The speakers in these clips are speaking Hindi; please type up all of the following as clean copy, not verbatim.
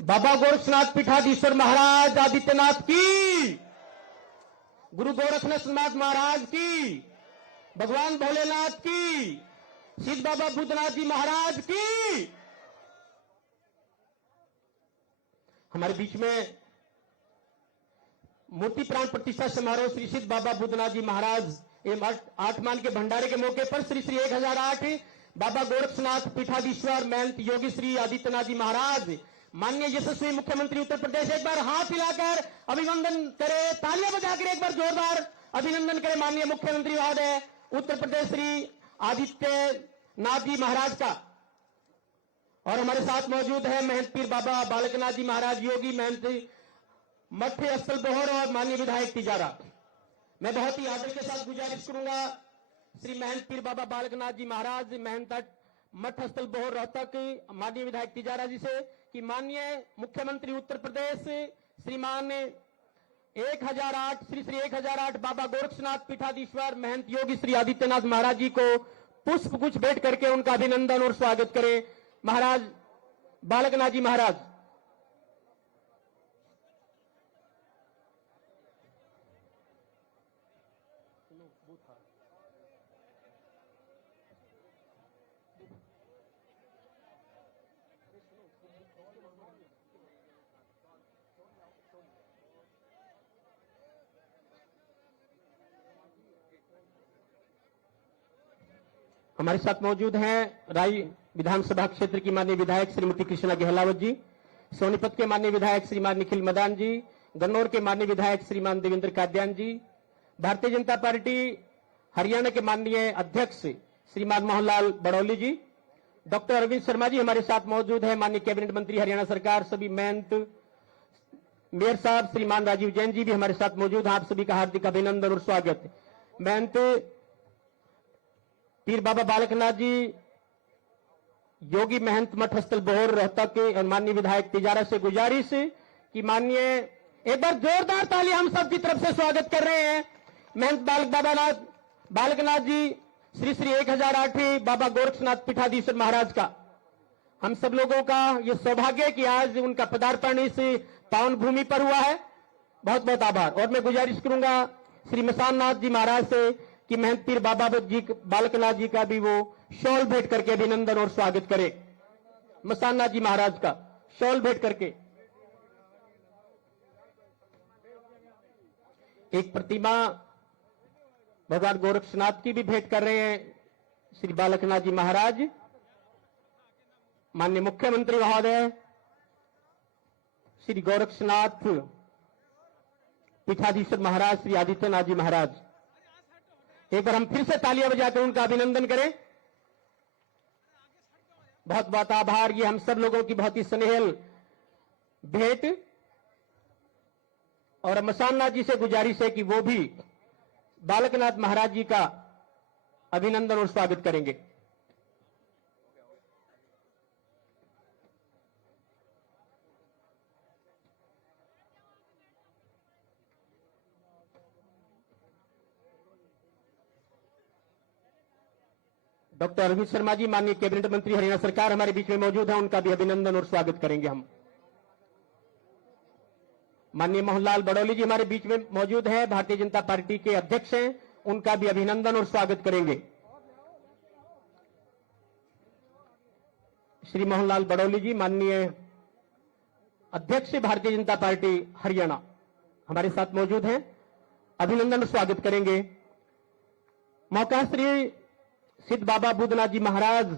बाबा गोरक्षनाथ पीठाधीश्वर महाराज आदित्यनाथ की, गुरु गोरक्षनाथ महाराज की, भगवान भोलेनाथ की, सिद्ध बाबा बुद्धनाथ जी महाराज की। हमारे बीच में मूर्ति प्राण प्रतिष्ठा समारोह श्री सिद्ध बाबा बुद्धनाथ जी महाराज एवं 8 मान के भंडारे के मौके पर श्री श्री 1008 बाबा गोरक्षनाथ पीठाधीश्वर महंत योगी श्री आदित्यनाथ जी महाराज, माननीय यशस्वी मुख्यमंत्री उत्तर प्रदेश, एक बार हाथ हिलाकर अभिनंदन करे, तालियां बजाकर एक बार जोरदार अभिनंदन करे माननीय मुख्यमंत्री महोदय उत्तर प्रदेश श्री आदित्यनाथ जी महाराज का। और हमारे साथ मौजूद है महंत पीर बाबा बालकनाथ जी महाराज योगी, महंत मठ स्थल बोहर और माननीय विधायक तिजारा। मैं बहुत ही आदर के साथ गुजारिश करूंगा श्री महंत पीर बाबा बालकनाथ जी महाराज, महंत मठ स्थल बोहर रोहतक, माननीय विधायक तिजारा जी से कि माननीय मुख्यमंत्री उत्तर प्रदेश श्रीमान 1008 श्री श्री 1008 बाबा गोरक्षनाथ पीठाधीश्वर महंत योगी श्री आदित्यनाथ महाराज जी को पुष्प गुच्छ भेंट करके उनका अभिनंदन और स्वागत करें। महाराज बालकनाथ जी महाराज। हमारे साथ मौजूद हैं राई विधानसभा क्षेत्र की माननीय विधायक श्रीमती कृष्णा गहलावत जी, सोनीपत के माननीय विधायक श्रीमान निखिल मदान जी, गन्नौर के माननीय विधायक श्रीमान देवेंद्र काद्यान जी, भारतीय जनता पार्टी हरियाणा के माननीय अध्यक्ष श्रीमान मोहनलाल बड़ौली जी, डॉक्टर अरविंद शर्मा जी हमारे साथ मौजूद है, माननीय कैबिनेट मंत्री हरियाणा सरकार, सभी महंत मेयर साहब श्रीमान राजीव जैन जी भी हमारे साथ मौजूद हैं। आप सभी का हार्दिक अभिनंदन और स्वागत। महंत पीर बाबा बालकनाथ जी योगी महंत मठ स्थल बोहर रोहतक के माननीय विधायक तिजारा से गुजारिश कि माननीय एक बार जोरदार ताली हम सब की तरफ से स्वागत कर रहे हैं महंत बालकनाथ जी श्री श्री 1008 बाबा गोरक्षनाथ पीठाधीश्वर महाराज का। हम सब लोगों का ये सौभाग्य कि आज उनका पदार्पण इस पावन भूमि पर हुआ है। बहुत बहुत आभार। और मैं गुजारिश करूंगा श्री मसाननाथ जी महाराज से कि महंत पीर बाबा जी बालकनाथ जी का भी वो शॉल भेंट करके अभिनंदन और स्वागत करें। मसाननाथ जी महाराज का शॉल भेंट करके एक प्रतिमा भगवान गोरक्षनाथ की भी भेंट कर रहे हैं श्री बालकनाथ जी महाराज। माननीय मुख्यमंत्री महोदय श्री गोरक्षनाथ पीठाधीश्वर महाराज श्री आदित्यनाथ जी महाराज, एक बार हम फिर से तालियां बजाकर उनका अभिनंदन करें। बहुत बहुत आभार। ये हम सब लोगों की बहुत ही स्नेहल भेंट। और मसाननाथ जी से गुजारिश है कि वो भी बालकनाथ महाराज जी का अभिनंदन और स्वागत करेंगे। डॉक्टर अरविंद शर्मा जी माननीय कैबिनेट मंत्री हरियाणा सरकार हमारे बीच में मौजूद है, उनका भी अभिनंदन और स्वागत करेंगे हम। माननीय मोहनलाल बड़ौली जी हमारे बीच में मौजूद हैं, भारतीय जनता पार्टी के अध्यक्ष हैं, उनका भी अभिनंदन और स्वागत करेंगे। श्री मोहनलाल बड़ौली जी माननीय अध्यक्ष भारतीय जनता पार्टी हरियाणा हमारे साथ मौजूद हैं, अभिनंदन और स्वागत करेंगे। मौका श्री सिद्ध बाबा बुद्धनाथ जी महाराज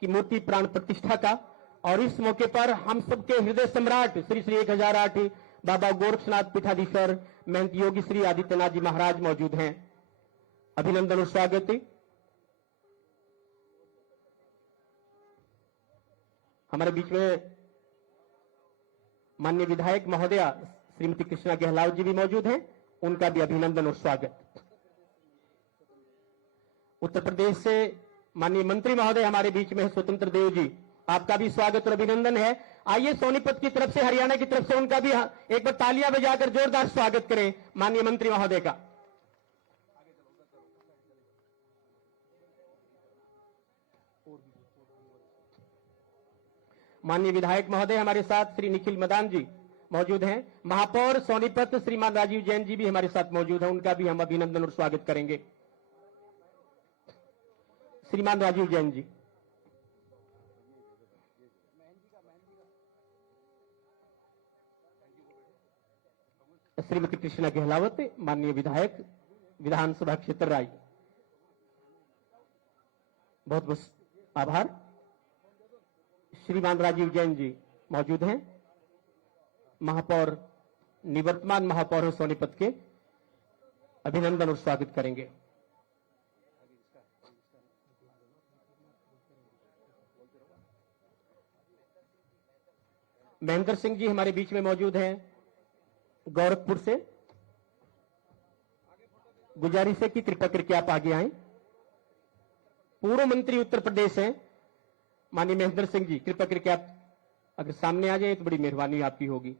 की मूर्ति प्राण प्रतिष्ठा का, और इस मौके पर हम सबके हृदय सम्राट श्री श्री 1008 बाबा गोरक्षनाथ पीठाधीश्वर महंत योगी श्री आदित्यनाथ जी महाराज मौजूद हैं। अभिनंदन और स्वागत। हमारे बीच में माननीय विधायक महोदया श्रीमती कृष्णा गहलावत जी भी मौजूद हैं, उनका भी अभिनंदन और स्वागत। उत्तर प्रदेश से माननीय मंत्री महोदय हमारे बीच में है स्वतंत्र देव जी, आपका भी स्वागत और अभिनंदन है। आइए सोनीपत की तरफ से हरियाणा की तरफ से उनका भी एक बार तालियां बजाकर जोरदार स्वागत करें माननीय मंत्री महोदय का। माननीय विधायक महोदय हमारे साथ श्री निखिल मदान जी मौजूद हैं। महापौर सोनीपत श्रीमान राजीव जैन जी भी हमारे साथ मौजूद हैं, उनका भी हम अभिनंदन और स्वागत करेंगे। श्रीमान राजीव जैन जी। श्रीमती कृष्णा गहलावत माननीय विधायक विधानसभा क्षेत्र राय, बहुत बहुत आभार। श्रीमान राजीव जैन जी मौजूद हैं, महापौर निवर्तमान महापौर हैं सोनीपत के, अभिनंदन और स्वागत करेंगे। महेंद्र सिंह जी हमारे बीच में मौजूद हैं गोरखपुर से। गुजारिश है कि कृपया करके आप आगे आएं। पूर्व मंत्री उत्तर प्रदेश हैं माननीय महेंद्र सिंह जी, कृपया करके आप अगर सामने आ जाए तो बड़ी मेहरबानी आपकी होगी।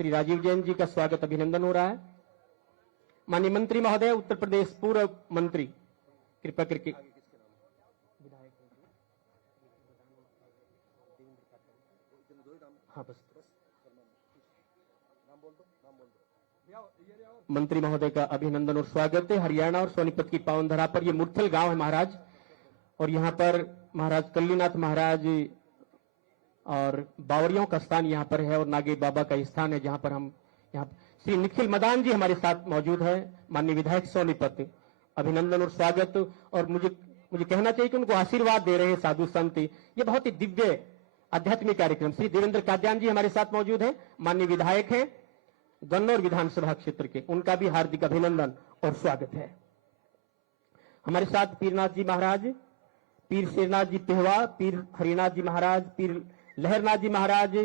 श्री राजीव जैन जी का स्वागत अभिनंदन हो रहा है। माननीय मंत्री महोदय उत्तर प्रदेश पूर्व मंत्री, कृपया करके हाँ बस मंत्री महोदय का अभिनंदन और स्वागत है। हरियाणा और सोनीपत की पावन धरा पर यह मुरथल गांव है महाराज, और यहां पर महाराज कल्लीनाथ महाराज और बावरियों का स्थान यहां पर है, और नागे बाबा का स्थान है जहां पर हम यहां श्री निखिल मदान जी हमारे साथ मौजूद है, माननीय विधायक सोनीपत, अभिनंदन और स्वागत। और मुझे कहना चाहिए कि उनको आशीर्वाद दे रहे हैं साधु संत। ये बहुत ही दिव्य आध्यात्मिक कार्यक्रम। श्री देवेंद्र काद्यान जी हमारे साथ मौजूद हैं, माननीय विधायक हैं गन्नौर विधानसभा क्षेत्र के, उनका भी हार्दिक अभिनंदन और स्वागत है। हमारे साथ पीरनाथ जी महाराज, पीर शेरनाथ जी पेहवा, पीर हरिनाथ जी महाराज, पीर लहरनाथ जी महाराज,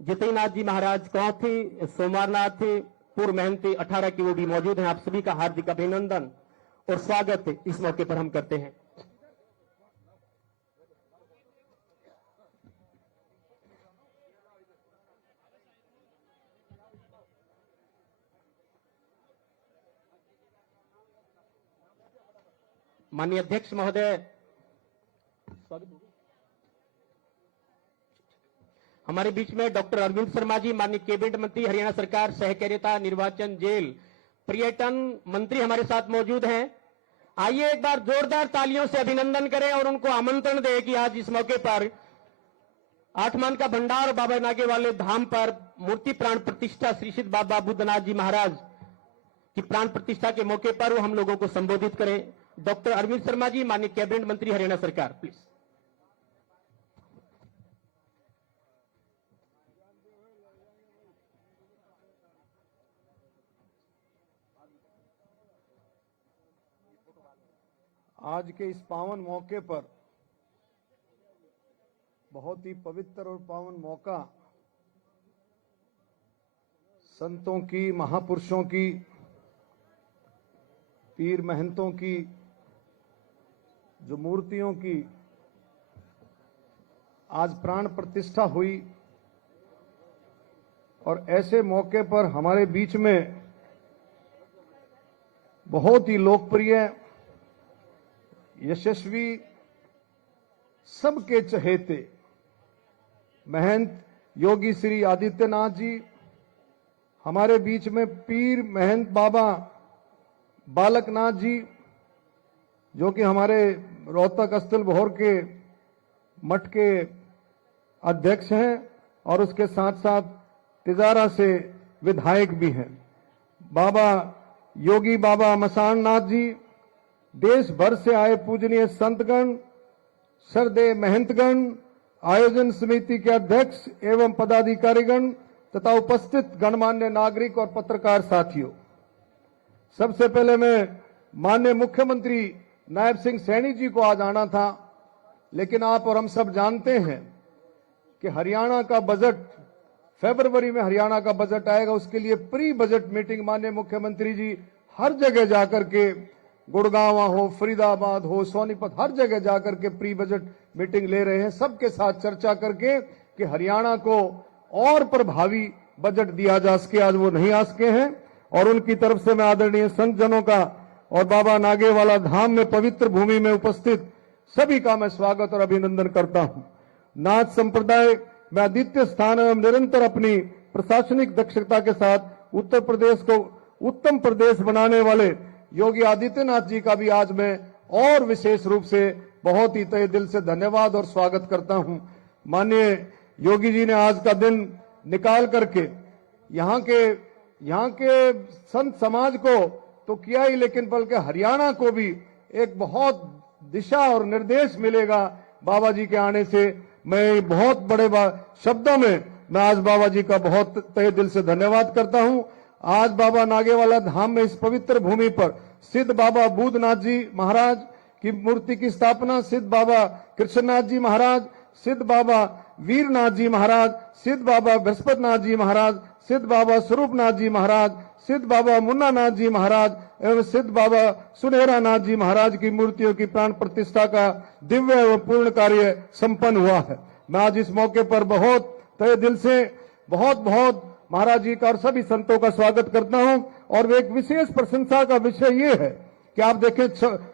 जितेनाथ जी महाराज कौथी, सोमवारनाथ पूर्व महंती 18 की वो भी मौजूद हैं। आप सभी का हार्दिक अभिनंदन और स्वागत इस मौके पर हम करते हैं। माननीय अध्यक्ष महोदय, हमारे बीच में डॉक्टर अरविंद शर्मा जी माननीय कैबिनेट मंत्री हरियाणा सरकार, सहकारिता, निर्वाचन, जेल, पर्यटन मंत्री हमारे साथ मौजूद हैं। आइए एक बार जोरदार तालियों से अभिनंदन करें और उनको आमंत्रण दें कि आज इस मौके पर आठमान का भंडार बाबा नागे वाले धाम पर मूर्ति प्राण प्रतिष्ठा श्री सिद्ध बाबा बुद्धनाथ जी महाराज की प्राण प्रतिष्ठा के मौके पर वो हम लोगों को संबोधित करें। डॉक्टर अरविंद शर्मा जी माननीय कैबिनेट मंत्री हरियाणा सरकार, प्लीज। आज के इस पावन मौके पर, बहुत ही पवित्र और पावन मौका, संतों की, महापुरुषों की, पीर महंतों की, जो मूर्तियों की आज प्राण प्रतिष्ठा हुई, और ऐसे मौके पर हमारे बीच में बहुत ही लोकप्रिय, यशस्वी, सबके चहेते महंत योगी श्री आदित्यनाथ जी हमारे बीच में, पीर महंत बाबा बालकनाथ जी जो कि हमारे रोहतक स्थल भोर के मठ के अध्यक्ष हैं और उसके साथ साथ तिजारा से विधायक भी हैं, बाबा योगी बाबा मसान नाथ जी, देश भर से आए पूजनीय संतगण, श्रद्धेय महंतगण, आयोजन समिति के अध्यक्ष एवं पदाधिकारीगण तथा उपस्थित गणमान्य नागरिक और पत्रकार साथियों, सबसे पहले मैं माननीय मुख्यमंत्री नायब सिंह सैनी जी को आज आना था, लेकिन आप और हम सब जानते हैं कि हरियाणा का बजट, फरवरी में हरियाणा का बजट आएगा, उसके लिए प्री बजट मीटिंग माननीय मुख्यमंत्री जी हर जगह जाकर के, गुड़गांव हो, फरीदाबाद हो, सोनीपत, हर जगह जाकर के प्री बजट मीटिंग ले रहे हैं, सबके साथ चर्चा करके कि हरियाणा को और प्रभावी बजट दिया जा सके। आज वो नहीं आ सके हैं, और उनकी तरफ से मैं आदरणीय संत जनों का और बाबा नागे वाला धाम में पवित्र भूमि में उपस्थित सभी का मैं स्वागत और अभिनंदन करता हूं। नाथ संप्रदाय मैं अद्वितीय स्थान एवं निरंतर अपनी प्रशासनिक दक्षता के साथ उत्तर प्रदेश को उत्तम प्रदेश बनाने वाले योगी आदित्यनाथ जी का भी आज मैं और विशेष रूप से बहुत ही तहे दिल से धन्यवाद और स्वागत करता हूं। माननीय योगी जी ने आज का दिन निकाल करके यहाँ के संत समाज को तो किया ही, लेकिन बल्कि हरियाणा को भी एक बहुत दिशा और निर्देश मिलेगा बाबा जी के आने से। मैं बहुत बड़े शब्दों में मैं आज बाबा जी का बहुत तहे दिल से धन्यवाद करता हूं। आज बाबा नागेवाला धाम में इस पवित्र भूमि पर सिद्ध बाबा बुद्धनाथ जी महाराज की मूर्ति की स्थापना, सिद्ध बाबा कृष्णनाथ जी महाराज, सिद्ध बाबा वीरनाथ जी महाराज, सिद्ध बाबा बृहस्पतिनाथ जी महाराज, सिद्ध बाबा स्वरूपनाथ जी महाराज, सिद्ध बाबा मुन्नानाथ जी महाराज एवं सिद्ध बाबा सुनहरा नाथ जी महाराज की मूर्तियों की प्राण प्रतिष्ठा का दिव्य एवं पूर्ण कार्य संपन्न हुआ है। मैं आज इस मौके पर बहुत तहे दिल से बहुत महाराज जी का और सभी संतों का स्वागत करता हूं। और एक विशेष प्रशंसा का विषय ये है कि आप देखें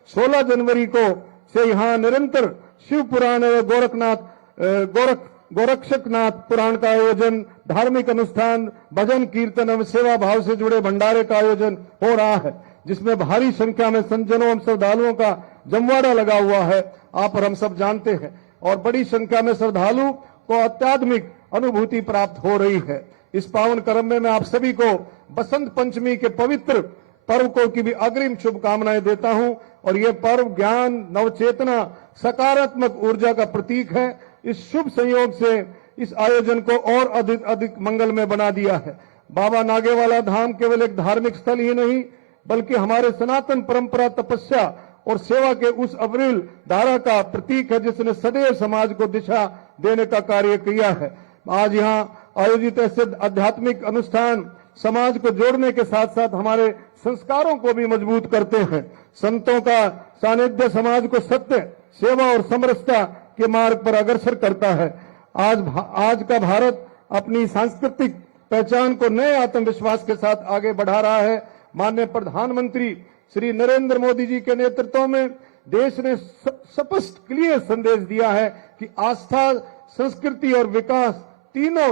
16 जनवरी को से यहाँ निरंतर शिव पुराण एवं गोरक्षकनाथ पुराण का आयोजन, धार्मिक अनुष्ठान, भजन कीर्तन एवं सेवा भाव से जुड़े भंडारे का आयोजन हो रहा है, जिसमें भारी संख्या में संतजनों एवं श्रद्धालुओं का जमवाड़ा लगा हुआ है। आप और हम सब जानते हैं और बड़ी संख्या में श्रद्धालु को आध्यात्मिक अनुभूति प्राप्त हो रही है। इस पावन कर्म में मैं आप सभी को बसंत पंचमी के पवित्र पर्व को की भी अग्रिम शुभकामनाएं देता हूं। और यह पर्व ज्ञान, नवचेतना, सकारात्मक ऊर्जा का प्रतीक है। इस शुभ संयोग से इस आयोजन को और अधिक मंगलमय बना दिया है। बाबा नागेवाला धाम केवल एक धार्मिक स्थल ही नहीं, बल्कि हमारे सनातन परंपरा, तपस्या और सेवा के उस अविरल धारा का प्रतीक है, जिसने सदैव समाज को दिशा देने का कार्य किया है। आज यहाँ आयोजित ऐसे आध्यात्मिक अनुष्ठान समाज को जोड़ने के साथ साथ हमारे संस्कारों को भी मजबूत करते हैं। संतों का सानिध्य समाज को सत्य, सेवा और समरसता के मार्ग पर अग्रसर करता है। आज का भारत अपनी सांस्कृतिक पहचान को नए आत्मविश्वास के साथ आगे बढ़ा रहा है। माननीय प्रधानमंत्री श्री नरेंद्र मोदी जी के नेतृत्व में देश ने स्पष्ट क्लियर संदेश दिया है कि आस्था, संस्कृति और विकास तीनों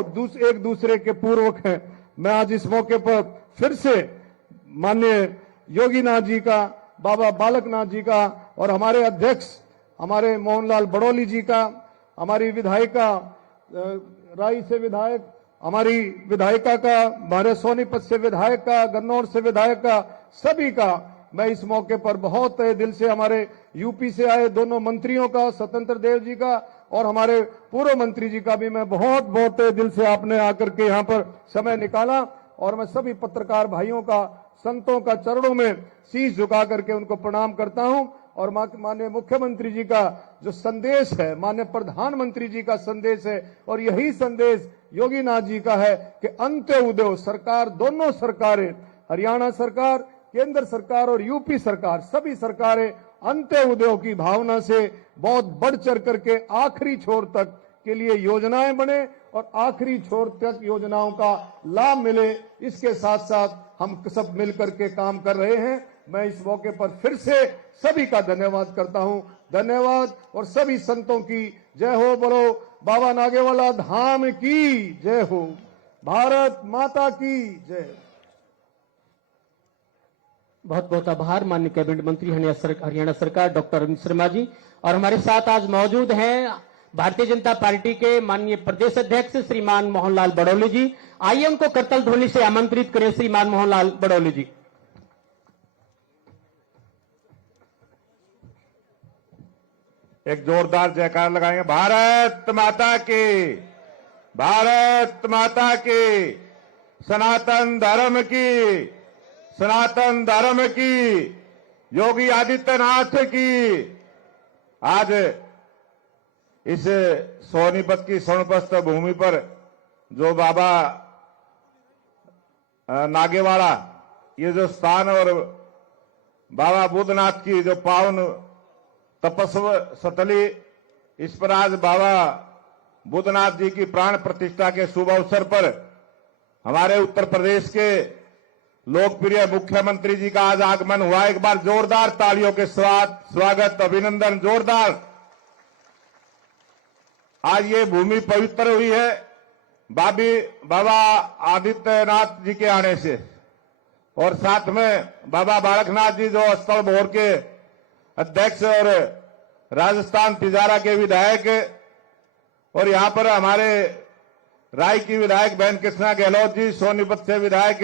एक दूसरे के पूरक हैं। मैं आज इस मौके पर फिर से माननीय योगीनाथ जी का, बाबा बालकनाथ जी का और हमारे अध्यक्ष हमारे मोहनलाल बड़ौली जी का, हमारी विधायिका राई से विधायक, हमारी विधायिका का, हमारे सोनीपत से विधायक का, गन्नौर से विधायक का, सभी का मैं इस मौके पर बहुत तहे दिल से, हमारे यूपी से आए दोनों मंत्रियों का, स्वतंत्र देव जी का और हमारे पूर्व मंत्री जी का भी मैं बहुत तहे दिल से आपने आकर के यहाँ पर समय निकाला। और मैं सभी पत्रकार भाइयों का, संतों का चरणों में शीश झुका करके उनको प्रणाम करता हूं। और माननीय मुख्यमंत्री जी का जो संदेश है, माननीय प्रधानमंत्री जी का संदेश है, और यही संदेश योगीनाथ जी का है कि अंत्योदय सरकार, दोनों सरकारें, हरियाणा सरकार, केंद्र सरकार और यूपी सरकार, सभी सरकारें अंत्योदय की भावना से बहुत बढ़ चढ़ करके आखिरी छोर तक के लिए योजनाएं बने और आखिरी छोर तक योजनाओं का लाभ मिले, इसके साथ साथ हम सब मिलकर के काम कर रहे हैं। मैं इस मौके पर फिर से सभी का धन्यवाद करता हूं। धन्यवाद और सभी संतों की जय हो। बोलो बाबा नागेवाला धाम की जय हो। भारत माता की जय। बहुत बहुत आभार माननीय कैबिनेट मंत्री हरियाणा सरकार डॉक्टर अरविंद शर्मा जी। और हमारे साथ आज मौजूद हैं भारतीय जनता पार्टी के माननीय प्रदेश अध्यक्ष श्रीमान मोहनलाल बड़ौली जी। आइए उनको करतल ध्वनि से आमंत्रित करें। श्रीमान मोहनलाल बड़ौली जी। एक जोरदार जयकार लगाएंगे। भारत माता की, भारत माता की, सनातन धर्म की, सनातन धर्म की, योगी आदित्यनाथ की। आज इस सोनीपत की स्वर्णप्रस्थ भूमि पर जो बाबा नागेवाला ये जो स्थान और बाबा बुद्धनाथ की जो पावन तपस्व स्थली, इस पर आज बाबा बुद्धनाथ जी की प्राण प्रतिष्ठा के शुभ अवसर पर हमारे उत्तर प्रदेश के लोकप्रिय मुख्यमंत्री जी का आज आगमन हुआ। एक बार जोरदार तालियों के साथ स्वागत, अभिनंदन जोरदार। आज ये भूमि पवित्र हुई है बाबा आदित्यनाथ जी के आने से, और साथ में बाबा बालकनाथ जी जो स्थल भोर के अध्यक्ष और राजस्थान तिजारा के विधायक, और यहां पर हमारे राय की विधायक बहन कृष्णा गहलोत जी, सोनीपत से विधायक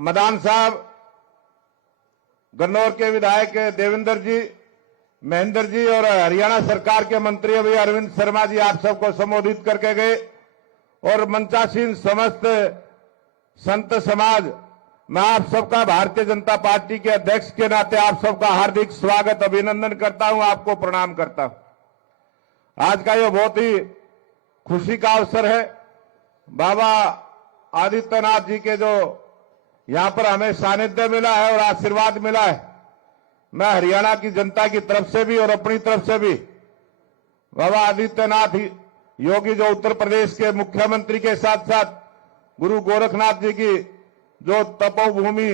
मदान साहब, गन्नौर के विधायक देवेंद्र जी, महेंद्र जी, और हरियाणा सरकार के मंत्री अभी अरविंद शर्मा जी आप सबको संबोधित करके गए, और मंचासीन समस्त संत समाज, मैं आप सबका भारतीय जनता पार्टी के अध्यक्ष के नाते आप सबका हार्दिक स्वागत अभिनंदन करता हूं, आपको प्रणाम करता हूं। आज का यह बहुत ही खुशी का अवसर है। बाबा आदित्यनाथ जी के जो यहां पर हमें सानिध्य मिला है और आशीर्वाद मिला है, मैं हरियाणा की जनता की तरफ से भी और अपनी तरफ से भी बाबा आदित्यनाथ योगी जो उत्तर प्रदेश के मुख्यमंत्री के साथ साथ गुरु गोरखनाथ जी की जो तपोभूमि,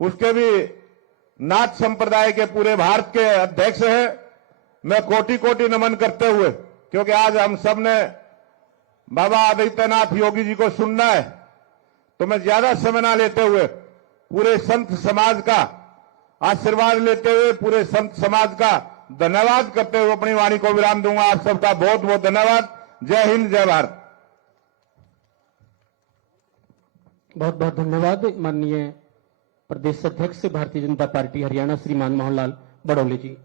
उसके भी नाथ संप्रदाय के पूरे भारत के अध्यक्ष हैं, मैं कोटि कोटि नमन करते हुए, क्योंकि आज हम सब ने बाबा आदित्यनाथ योगी जी को सुनना है, तो मैं ज्यादा समय ना लेते हुए पूरे संत समाज का आशीर्वाद लेते हुए पूरे संत समाज का धन्यवाद करते हुए अपनी वाणी को विराम दूंगा। आप सबका बहुत बहुत धन्यवाद। जय हिंद, जय भारत। बहुत बहुत धन्यवाद माननीय प्रदेश अध्यक्ष भारतीय जनता पार्टी हरियाणा श्रीमान मोहनलाल बड़ौले जी।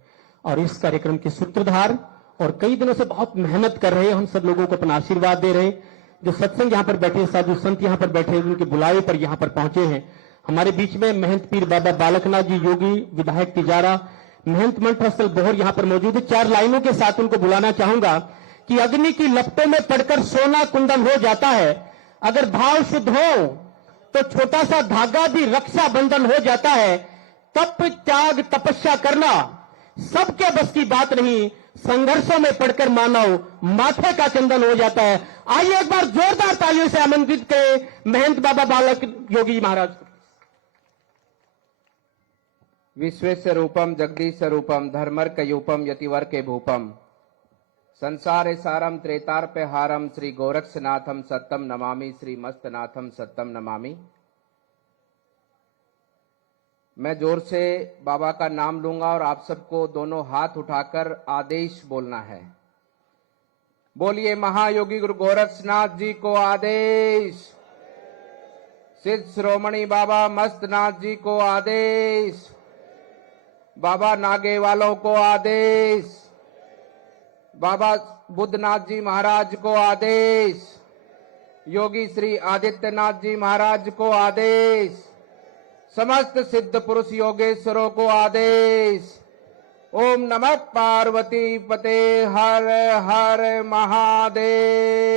और इस कार्यक्रम के सूत्रधार और कई दिनों से बहुत मेहनत कर रहे, हम सब लोगों को अपना आशीर्वाद दे रहे, जो सत्संग यहाँ पर बैठे, साधु संत यहाँ पर बैठे, उनके बुलावे पर यहाँ पर पहुंचे हैं। हमारे बीच में महंत पीर बाबा बालकनाथ जी योगी, विधायक तिजारा, महंत मंठ स्थल बोहर यहाँ पर मौजूद है। 4 लाइनों के साथ उनको बुलाना चाहूंगा कि अग्नि की लपटों में पड़कर सोना कुंदन हो जाता है, अगर भाव शुद्ध हो तो छोटा सा धागा भी रक्षा बंधन हो जाता है। तप त्याग तपस्या करना सबके बस की बात नहीं, संघर्षों में पड़कर मानव माथे का चंदन हो जाता है। आइए एक बार जोरदार तालियों से आमंत्रित करें महंत बाबा बालक योगी महाराज। विश्वेश्वरूपम जगदीशरूपम धर्मर्कयूपम यतिवर्के भूपम संसारे सारम त्रेतार्पे हारम श्री गोरक्षनाथम सत्तम नमामि श्री मस्तनाथम सत्तम नमामि। मैं जोर से बाबा का नाम लूंगा और आप सबको दोनों हाथ उठाकर आदेश बोलना है। बोलिए महायोगी गुरु गोरक्षनाथ जी को आदेश, सिद्ध श्रोमणी बाबा मस्तनाथ जी को आदेश, बाबा नागे वालों को आदेश, बाबा बुद्धनाथ जी महाराज को आदेश, योगी श्री आदित्यनाथ जी महाराज को आदेश, समस्त सिद्ध पुरुष योगेश्वरों को आदेश। ओम नमः पार्वती पते हर हर महादेव।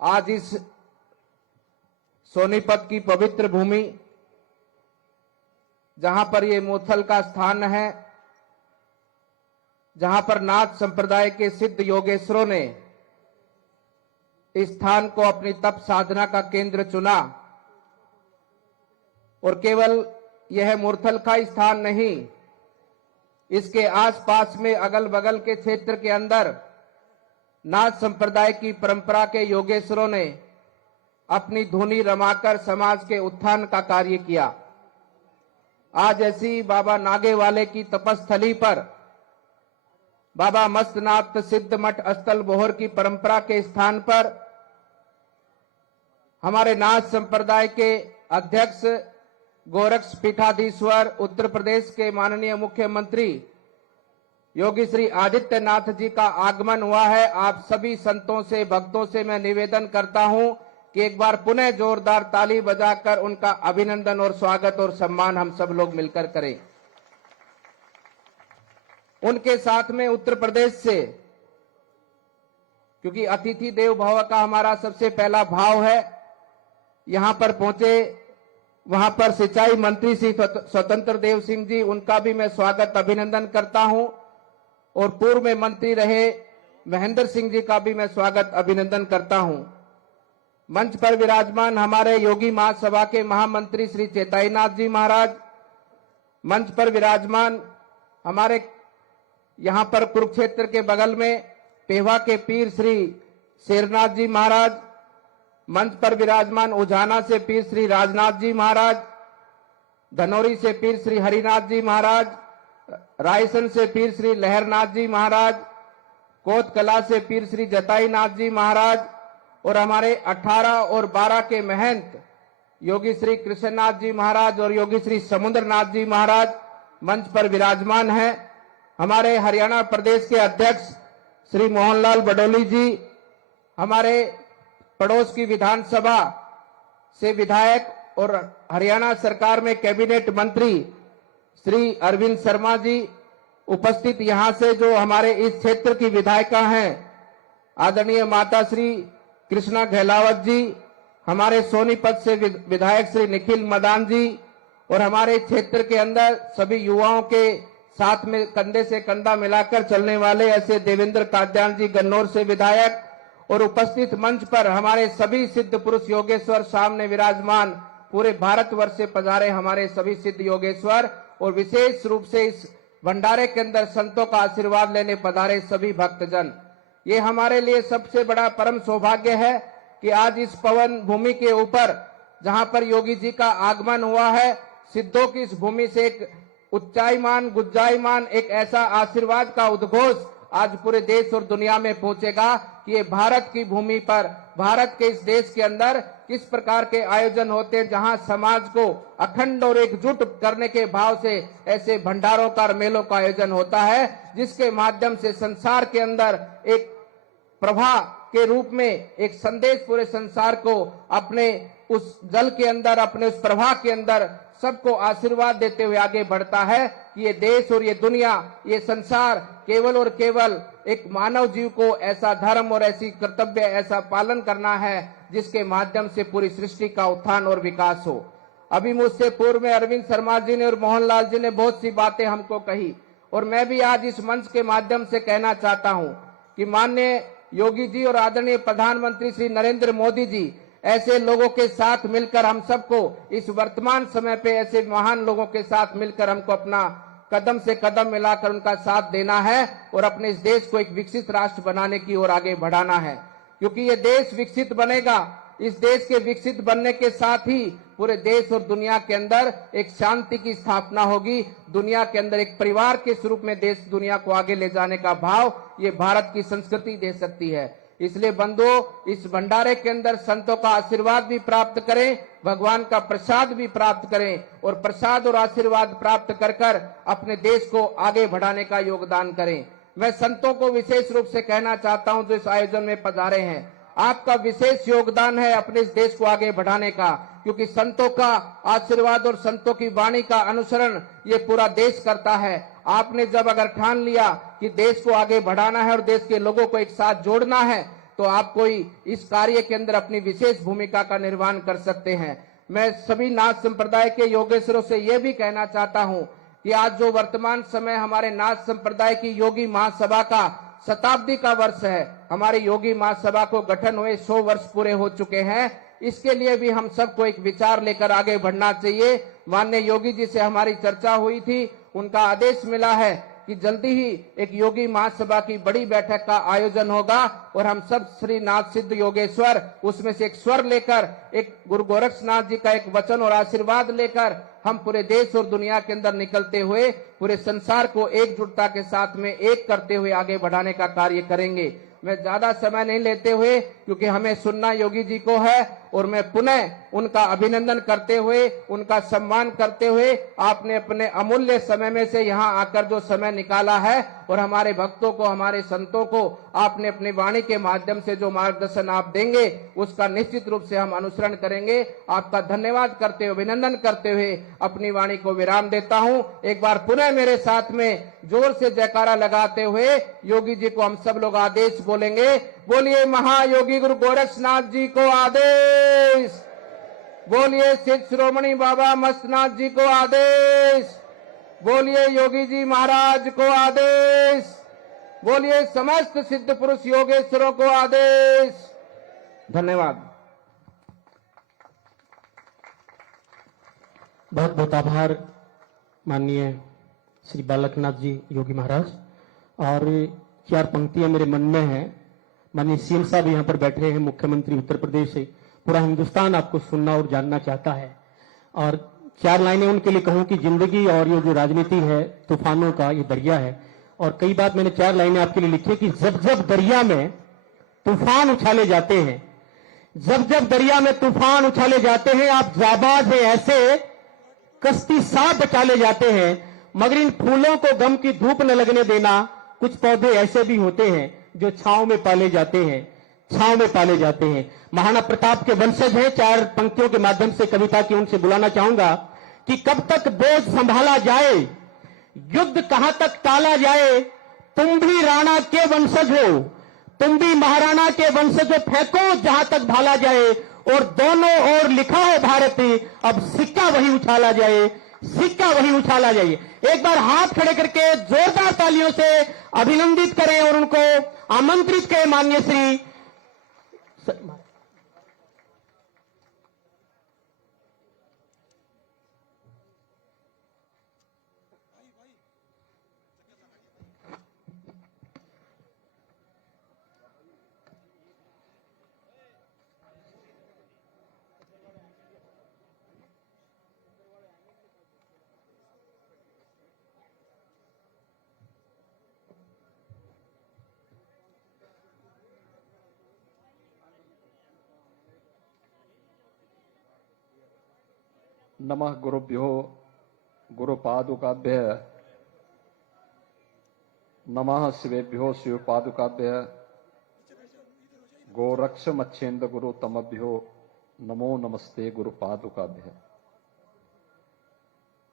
आज इस सोनीपत की पवित्र भूमि, जहां पर ये मोथल का स्थान है, जहां पर नाथ संप्रदाय के सिद्ध योगेश्वरों ने इस स्थान को अपनी तप साधना का केंद्र चुना, और केवल यह मूर्थल का स्थान नहीं, इसके आसपास में अगल बगल के क्षेत्र के अंदर नाथ संप्रदाय की परंपरा के योगेश्वरों ने अपनी धुनी रमाकर समाज के उत्थान का कार्य किया। आज ऐसी बाबा नागे वाले की तपस्थली पर बाबा मस्तनाथ सिद्ध मठ स्थल बोहर की परंपरा के स्थान पर हमारे नाथ संप्रदाय के अध्यक्ष गोरक्ष पीठाधीश्वर उत्तर प्रदेश के माननीय मुख्यमंत्री योगी श्री आदित्यनाथ जी का आगमन हुआ है। आप सभी संतों से, भक्तों से मैं निवेदन करता हूं कि एक बार पुनः जोरदार ताली बजाकर उनका अभिनंदन और स्वागत और सम्मान हम सब लोग मिलकर करें। उनके साथ में उत्तर प्रदेश से, क्योंकि अतिथि देव भव का हमारा सबसे पहला भाव है, यहां पर पहुंचे वहां पर सिंचाई मंत्री श्री स्वतंत्र देव सिंह जी, उनका भी मैं स्वागत अभिनंदन करता हूं, और पूर्व में मंत्री रहे महेंद्र सिंह जी का भी मैं स्वागत अभिनंदन करता हूं। मंच पर विराजमान हमारे योगी महासभा के महामंत्री श्री चेताईनाथ जी महाराज, मंच पर विराजमान हमारे यहाँ पर कुरुक्षेत्र के बगल में पेवा के पीर श्री शेरनाथ जी महाराज, मंच पर विराजमान उजाना से पीर श्री राजनाथ जी महाराज, धनौरी से पीर श्री हरिनाथ जी महाराज, रायसन से पीर श्री लहरनाथ जी महाराज, कोतकला से पीर श्री जताई नाथ जी महाराज और हमारे 18 और 12 के महंत योगी श्री कृष्णनाथ जी महाराज और योगी श्री समुद्रनाथ जी महाराज मंच पर विराजमान हैं। हमारे हरियाणा प्रदेश के अध्यक्ष श्री मोहनलाल बडोली जी, हमारे पड़ोस की विधानसभा से विधायक और हरियाणा सरकार में कैबिनेट मंत्री श्री अरविंद शर्मा जी, उपस्थित यहां से जो हमारे इस क्षेत्र की विधायिका हैं आदरणीय माता श्री कृष्णा गहलावत जी, हमारे सोनीपत से विधायक श्री निखिल मदान जी और हमारे क्षेत्र के अंदर सभी युवाओं के साथ में कंधे से कंधा मिलाकर चलने वाले ऐसे देवेंद्र काद्यान जी गन्नौर से विधायक और उपस्थित मंच पर हमारे सभी सिद्ध पुरुष योगेश्वर सामने विराजमान पूरे भारतवर्ष से पधारे हमारे सभी सिद्ध योगेश्वर और विशेष रूप से इस भंडारे के अंदर संतों का आशीर्वाद लेने पधारे सभी भक्तजन। ये हमारे लिए सबसे बड़ा परम सौभाग्य है कि आज इस पवन भूमि के ऊपर जहां पर योगी जी का आगमन हुआ है, सिद्धों की इस भूमि से एक उच्चाईमान गुज्जाईमान एक ऐसा आशीर्वाद का उद्घोष आज पूरे देश और दुनिया में पहुंचेगा कि ये भारत की भूमि पर, भारत के इस देश के अंदर किस प्रकार के आयोजन होते हैं, जहां समाज को अखंड और एकजुट करने के भाव से ऐसे भंडारों का, मेलों का आयोजन होता है, जिसके माध्यम से संसार के अंदर एक प्रभा के रूप में एक संदेश पूरे संसार को अपने उस जल के अंदर, अपने उस प्रभा के अंदर सबको आशीर्वाद देते हुए आगे बढ़ता है कि ये देश और ये दुनिया, ये संसार केवल और केवल एक मानव जीव को ऐसा धर्म और ऐसी कर्तव्य, ऐसा पालन करना है जिसके माध्यम से पूरी सृष्टि का उत्थान और विकास हो। अभी मुझसे पूर्व में अरविंद शर्मा जी ने और मोहनलाल जी ने बहुत सी बातें हमको कही और मैं भी आज इस मंच के माध्यम से कहना चाहता हूं कि माननीय योगी जी और आदरणीय प्रधानमंत्री श्री नरेंद्र मोदी जी ऐसे लोगों के साथ मिलकर हम सबको इस वर्तमान समय पे ऐसे महान लोगों के साथ मिलकर हमको अपना कदम से कदम मिलाकर उनका साथ देना है और अपने इस देश को एक विकसित राष्ट्र बनाने की ओर आगे बढ़ाना है, क्योंकि ये देश विकसित बनेगा। इस देश के विकसित बनने के साथ ही पूरे देश और दुनिया के अंदर एक शांति की स्थापना होगी। दुनिया के अंदर एक परिवार के स्वरूप में देश दुनिया को आगे ले जाने का भाव ये भारत की संस्कृति दे सकती है। इसलिए बंधुओं, इस भंडारे के अंदर संतों का आशीर्वाद भी प्राप्त करें, भगवान का प्रसाद भी प्राप्त करें और प्रसाद और आशीर्वाद प्राप्त कर कर अपने देश को आगे बढ़ाने का योगदान करें। मैं संतों को विशेष रूप से कहना चाहता हूं जो इस आयोजन में पधारे हैं, आपका विशेष योगदान है अपने इस देश को आगे बढ़ाने का, क्योंकि संतों का आशीर्वाद और संतों की वाणी का अनुसरण ये पूरा देश करता है। आपने जब अगर ठान लिया कि देश को आगे बढ़ाना है और देश के लोगों को एक साथ जोड़ना है, तो आप कोई इस कार्य के अंदर अपनी विशेष भूमिका का निर्वहन कर सकते हैं। मैं सभी नाथ संप्रदाय के योगेश्वरों से यह भी कहना चाहता हूं कि आज जो वर्तमान समय हमारे नाथ संप्रदाय की योगी महासभा का शताब्दी का वर्ष है, हमारी योगी महासभा को गठन हुए 100 वर्ष पूरे हो चुके हैं। इसके लिए भी हम सबको एक विचार लेकर आगे बढ़ना चाहिए। माननीय योगी जी से हमारी चर्चा हुई थी, उनका आदेश मिला है कि जल्दी ही एक योगी महासभा की बड़ी बैठक का आयोजन होगा और हम सब श्री नाथ सिद्ध योगेश्वर उसमें से एक स्वर लेकर, एक गुरु गोरक्षनाथ जी का एक वचन और आशीर्वाद लेकर हम पूरे देश और दुनिया के अंदर निकलते हुए पूरे संसार को एकजुटता के साथ में एक करते हुए आगे बढ़ाने का कार्य करेंगे। मैं ज्यादा समय नहीं लेते हुए, क्योंकि हमें सुनना योगी जी को है और मैं पुनः उनका अभिनंदन करते हुए, उनका सम्मान करते हुए, आपने अपने अमूल्य समय में से यहाँ आकर जो समय निकाला है और हमारे भक्तों को, हमारे संतों को आपने अपनी वाणी के माध्यम से जो मार्गदर्शन आप देंगे उसका निश्चित रूप से हम अनुसरण करेंगे। आपका धन्यवाद करते हुए, अभिनंदन करते हुए अपनी वाणी को विराम देता हूँ। एक बार पुनः मेरे साथ में जोर से जयकारा लगाते हुए योगी जी को हम सब लोग आदेश बोलेंगे। बोलिए महायोगी गुरु गोरक्षनाथ जी को आदेश, बोलिए सिद्ध शिरोमणि बाबा मस्तनाथ जी को आदेश, बोलिए योगी जी महाराज को आदेश, बोलिए समस्त सिद्ध पुरुष योगेश्वरों को आदेश। धन्यवाद। बहुत बहुत आभार माननीय श्री बालकनाथ जी योगी महाराज। और 4 पंक्तियां मेरे मन में हैं। माननीय सीएम साहब यहाँ पर बैठे हैं, मुख्यमंत्री उत्तर प्रदेश से, पूरा हिंदुस्तान आपको सुनना और जानना चाहता है। और 4 लाइनें उनके लिए कहूं कि जिंदगी और ये जो राजनीति है तूफानों का ये दरिया है। और कई बात मैंने 4 लाइनें आपके लिए लिखी कि जब जब दरिया में तूफान उछाले जाते हैं, जब जब दरिया में तूफान उछाले जाते हैं, आप जाबाज हैं ऐसे कश्ती साथ बचाले जाते हैं, मगर इन फूलों को गम की धूप न लगने देना। कुछ पौधे ऐसे भी होते हैं जो छांव में पाले जाते हैं, छांव में पाले जाते हैं। महाराणा प्रताप के वंशज हैं। 4 पंक्तियों के माध्यम से कविता की उनसे बुलाना चाहूंगा कि कब तक बोझ संभाला जाए, युद्ध कहां तक टाला जाए, तुम भी राणा के वंशज हो, तुम भी महाराणा के वंशज हो, फेंको जहां तक भाला जाए, और दोनों ओर लिखा है भारत, अब सिक्का वही उछाला जाए, सिक्का वही उछाला जाए। एक बार हाथ खड़े करके जोरदार तालियों से अभिनंदित करें और उनको आमंत्रित करें माननीय श्री नमः गुरुभ्यो गुरुपादुकाभ्य नमः शिवेभ्यो शिवपादुकाभ्य गोरक्ष मच्छेन्द्र गुरु तमभ्यो नमो नमस्ते गुरुपादुकाभ्य।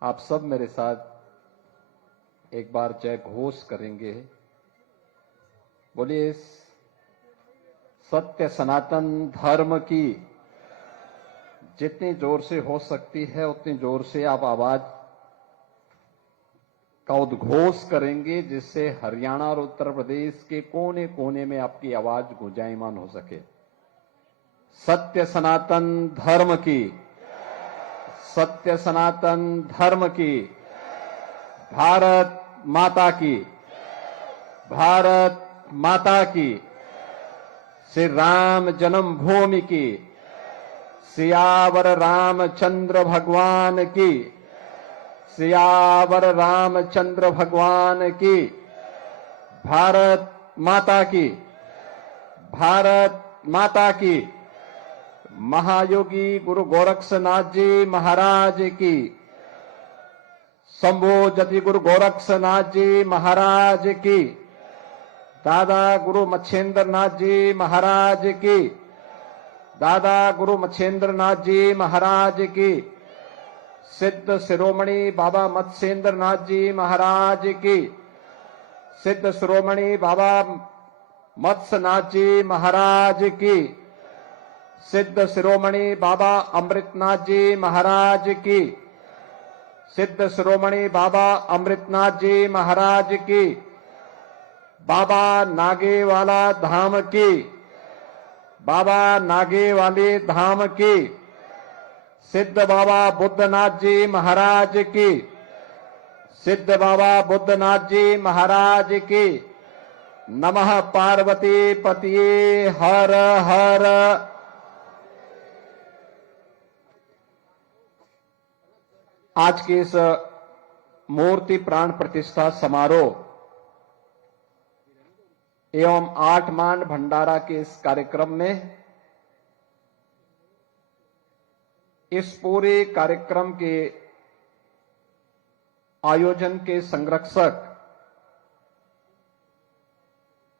आप सब मेरे साथ एक बार जय घोष करेंगे। बोलिए सत्य सनातन धर्म की। जितनी जोर से हो सकती है उतनी जोर से आप आवाज का उद्घोष करेंगे, जिससे हरियाणा और उत्तर प्रदेश के कोने कोने में आपकी आवाज गुंजायमान हो सके। सत्य सनातन धर्म की, सत्य सनातन धर्म की, भारत माता की, भारत माता की, श्री राम जन्मभूमि की, सियावर रामचंद्र भगवान की, सियावर रामचंद्र भगवान की, भारत माता की, भारत माता की। महायोगी गुरु गोरक्षनाथ जी महाराज की, शंभो जति गुरु गोरक्षनाथ जी महाराज की, दादा गुरु मच्छेंद्र नाथ जी महाराज की, दादा गुरु मच्छेंद्र नाथ जी महाराज की, सिद्ध शिरोमणि बाबा मत्स्येंद्र नाथ जी महाराज की, सिद्ध शिरोमणि बाबा मत्स्यनाथ जी महाराज की, सिद्ध शिरोमणि बाबा अमृतनाथ जी महाराज की, सिद्ध शिरोमणि बाबा अमृतनाथ जी महाराज की, बाबा नागेवाला धाम की, बाबा नागे वाले धाम की, सिद्ध बाबा बुद्धनाथ जी महाराज की, सिद्ध बाबा बुद्धनाथ जी महाराज की। नमः पार्वती पतिये हर हर। आज के इस मूर्ति प्राण प्रतिष्ठा समारोह एवं 8 मान भंडारा के इस कार्यक्रम में, इस पूरे कार्यक्रम के आयोजन के संरक्षक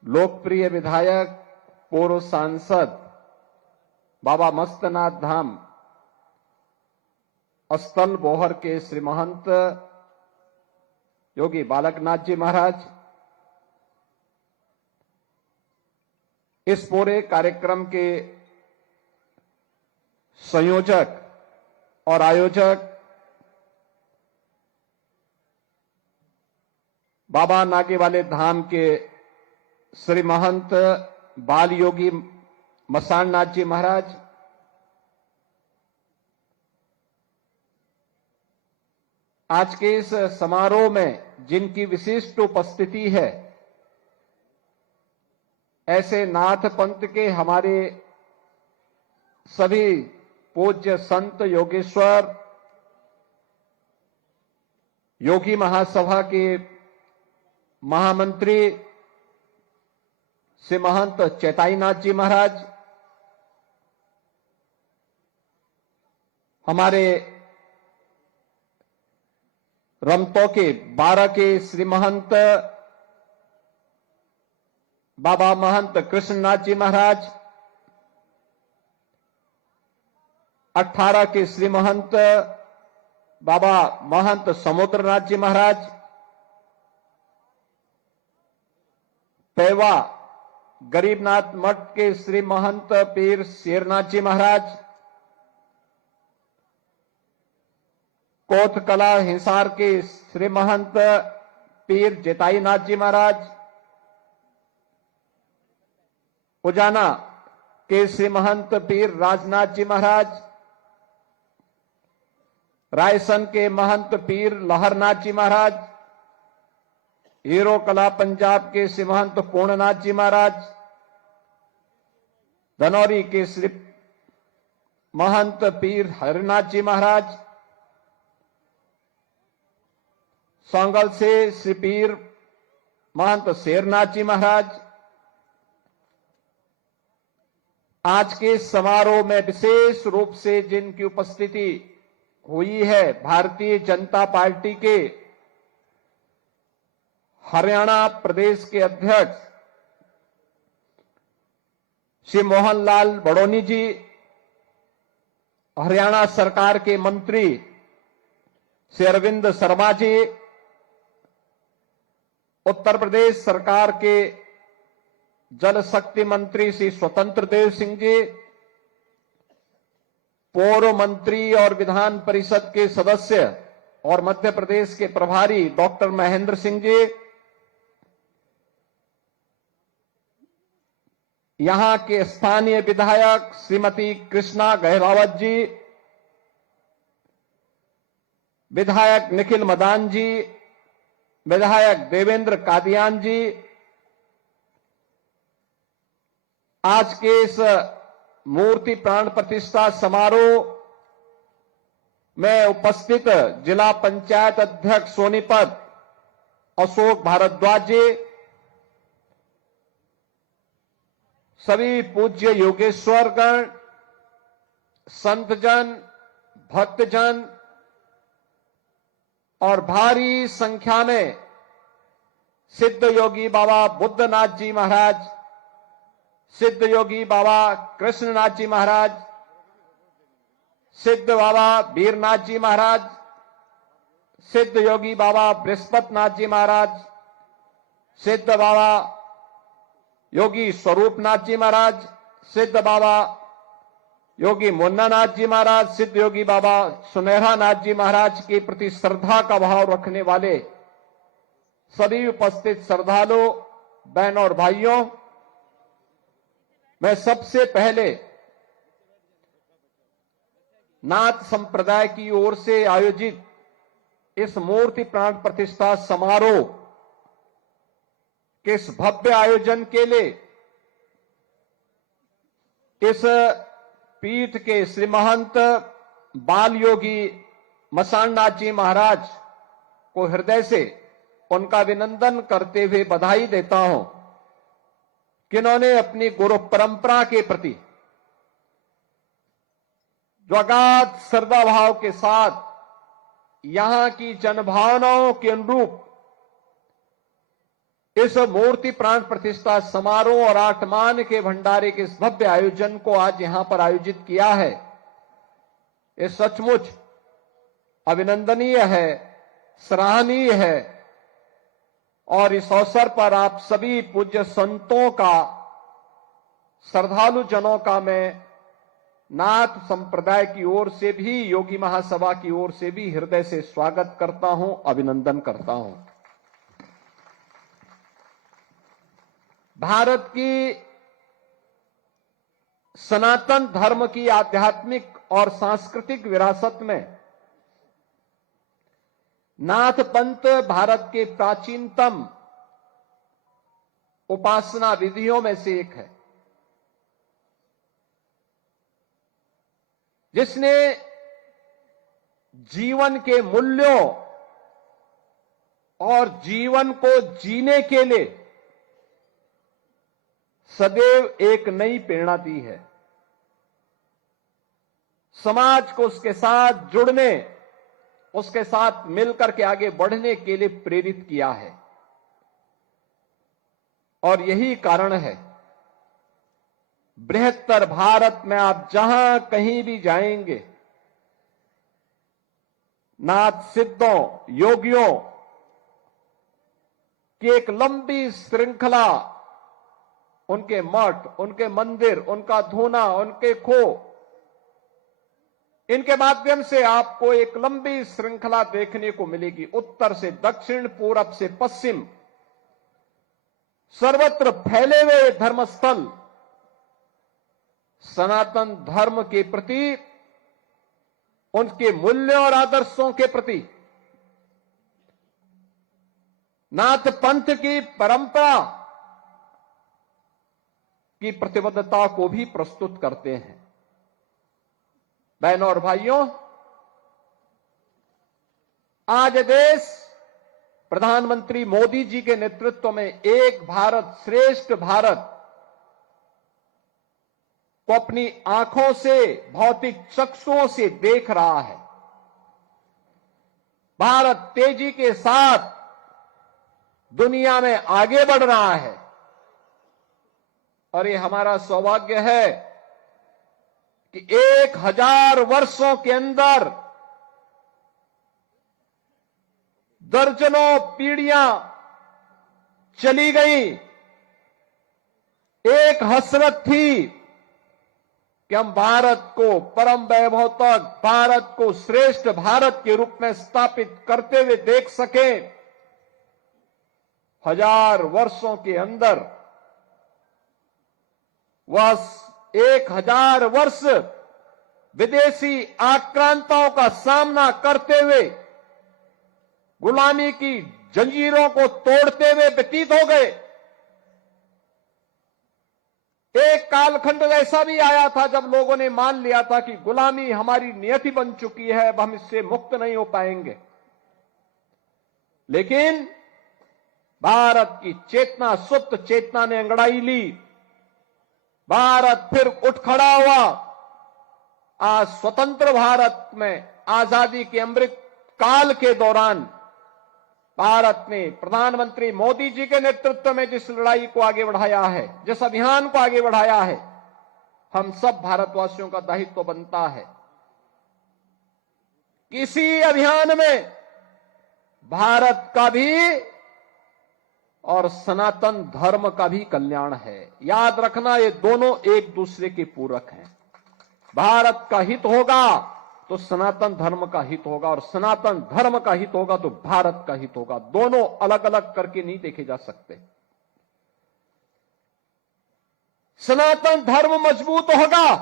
लोकप्रिय विधायक पूर्व सांसद बाबा मस्तनाथ धाम अस्तल बोहर के श्री महंत योगी बालकनाथ जी महाराज, इस पूरे कार्यक्रम के संयोजक और आयोजक बाबा नागे वाले धाम के श्री महंत बाल योगी मसान नाथ जी महाराज, आज के इस समारोह में जिनकी विशिष्ट उपस्थिति है ऐसे नाथ पंथ के हमारे सभी पूज्य संत योगेश्वर योगी महासभा के महामंत्री श्री महंत चैताईनाथ जी महाराज, हमारे रमतो के 12 के श्री महंत बाबा महंत कृष्णनाथ जी महाराज, 18 के श्री महंत बाबा महंत समुद्रनाथ जी महाराज, पेवा गरीबनाथ मठ के श्री महंत पीर शेरनाथ जी महाराज, कोथकला हिसार के श्री महंत पीर जेताईनाथ जी महाराज, उजाना के श्री महंत पीर राजनाथ जी महाराज, रायसन के महंत पीर लहरनाथ जी महाराज, हीरो कला पंजाब के श्री महंत पूर्णनाथ जी महाराज, धनौरी के श्री महंत पीर हरिनाथ जी महाराज, सांगल से श्री पीर महंत शेरनाथ जी महाराज। आज के समारोह में विशेष रूप से जिनकी उपस्थिति हुई है, भारतीय जनता पार्टी के हरियाणा प्रदेश के अध्यक्ष श्री मोहनलाल बड़ोनी जी, हरियाणा सरकार के मंत्री श्री अरविंद शर्मा जी, उत्तर प्रदेश सरकार के जल शक्ति मंत्री श्री स्वतंत्र देव सिंह जी, पूर्व मंत्री और विधान परिषद के सदस्य और मध्य प्रदेश के प्रभारी डॉक्टर महेंद्र सिंह जी, यहां के स्थानीय विधायक श्रीमती कृष्णा गहरावत जी, विधायक निखिल मदान जी, विधायक देवेंद्र कादियान जी, आज के इस मूर्ति प्राण प्रतिष्ठा समारोह में उपस्थित जिला पंचायत अध्यक्ष सोनीपत अशोक भारद्वाज जी, सभी पूज्य योगेश्वरगण, संतजन, भक्तजन और भारी संख्या में सिद्ध योगी बाबा बुद्धनाथ जी महाराज, सिद्ध योगी बाबा कृष्णनाथ जी महाराज, सिद्ध बाबा वीरनाथ जी महाराज, सिद्ध योगी बाबा बृहस्पतिनाथ जी महाराज, सिद्ध बाबा योगी स्वरूपनाथ जी महाराज, सिद्ध बाबा योगी मुन्नानाथ जी महाराज, सिद्ध योगी बाबा सुनहरा नाथ जी महाराज के प्रति श्रद्धा का भाव रखने वाले सभी उपस्थित श्रद्धालु बहनों और भाइयों, मैं सबसे पहले नाथ संप्रदाय की ओर से आयोजित इस मूर्ति प्राण प्रतिष्ठा समारोह के इस भव्य आयोजन के लिए इस पीठ के श्री महंत बाल योगी मसाणनाथ जी महाराज को हृदय से उनका अभिनंदन करते हुए बधाई देता हूं कि इन्होंने अपनी गुरु परंपरा के प्रति जो अगाध श्रद्धा भाव के साथ यहां की जनभावनाओं के अनुरूप इस मूर्ति प्राण प्रतिष्ठा समारोह और आठमान के भंडारे के इस भव्य आयोजन को आज यहां पर आयोजित किया है, ये सचमुच अभिनंदनीय है, सराहनीय है। और इस अवसर पर आप सभी पूज्य संतों का, श्रद्धालु जनों का मैं नाथ संप्रदाय की ओर से भी, योगी महासभा की ओर से भी हृदय से स्वागत करता हूं, अभिनंदन करता हूं। भारत की सनातन धर्म की आध्यात्मिक और सांस्कृतिक विरासत में नाथ पंथ भारत के प्राचीनतम उपासना विधियों में से एक है, जिसने जीवन के मूल्यों और जीवन को जीने के लिए सदैव एक नई प्रेरणा दी है, समाज को उसके साथ जुड़ने, उसके साथ मिलकर के आगे बढ़ने के लिए प्रेरित किया है। और यही कारण है, बृहत्तर भारत में आप जहां कहीं भी जाएंगे, नाथ सिद्धों, योगियों की एक लंबी श्रृंखला, उनके मठ, उनके मंदिर, उनका धूना, उनके खो, इनके माध्यम से आपको एक लंबी श्रृंखला देखने को मिलेगी। उत्तर से दक्षिण, पूरब से पश्चिम, सर्वत्र फैले हुए धर्मस्थल सनातन धर्म के प्रति, उनके मूल्यों और आदर्शों के प्रति, नाथ पंथ की परंपरा की प्रतिबद्धता को भी प्रस्तुत करते हैं। बहनों और भाइयों, आज देश प्रधानमंत्री मोदी जी के नेतृत्व में एक भारत श्रेष्ठ भारत को अपनी आंखों से, भौतिक चक्षुओं से देख रहा है। भारत तेजी के साथ दुनिया में आगे बढ़ रहा है और ये हमारा सौभाग्य है कि 1000 वर्षों के अंदर दर्जनों पीढ़ियां चली गई। एक हसरत थी कि हम भारत को परम वैभव तक, भारत को श्रेष्ठ भारत के रूप में स्थापित करते हुए देख सके। 1000 वर्षों के अंदर वह 1000 वर्ष विदेशी आक्रांताओं का सामना करते हुए, गुलामी की जंजीरों को तोड़ते हुए व्यतीत हो गए। एक कालखंड ऐसा भी आया था जब लोगों ने मान लिया था कि गुलामी हमारी नियति बन चुकी है, अब हम इससे मुक्त नहीं हो पाएंगे। लेकिन भारत की चेतना, सुप्त चेतना ने अंगड़ाई ली। भारत फिर उठ खड़ा हुआ। आज स्वतंत्र भारत में आजादी के अमृत काल के दौरान भारत ने प्रधानमंत्री मोदी जी के नेतृत्व में जिस लड़ाई को आगे बढ़ाया है, जिस अभियान को आगे बढ़ाया है, हम सब भारतवासियों का दायित्व बनता है। किसी अभियान में भारत का भी और सनातन धर्म का भी कल्याण है। याद रखना, ये दोनों एक दूसरे के पूरक हैं। भारत का हित होगा तो सनातन धर्म का हित होगा, और सनातन धर्म का हित होगा तो भारत का हित होगा। दोनों अलग अलग करके नहीं देखे जा सकते। सनातन धर्म मजबूत होगा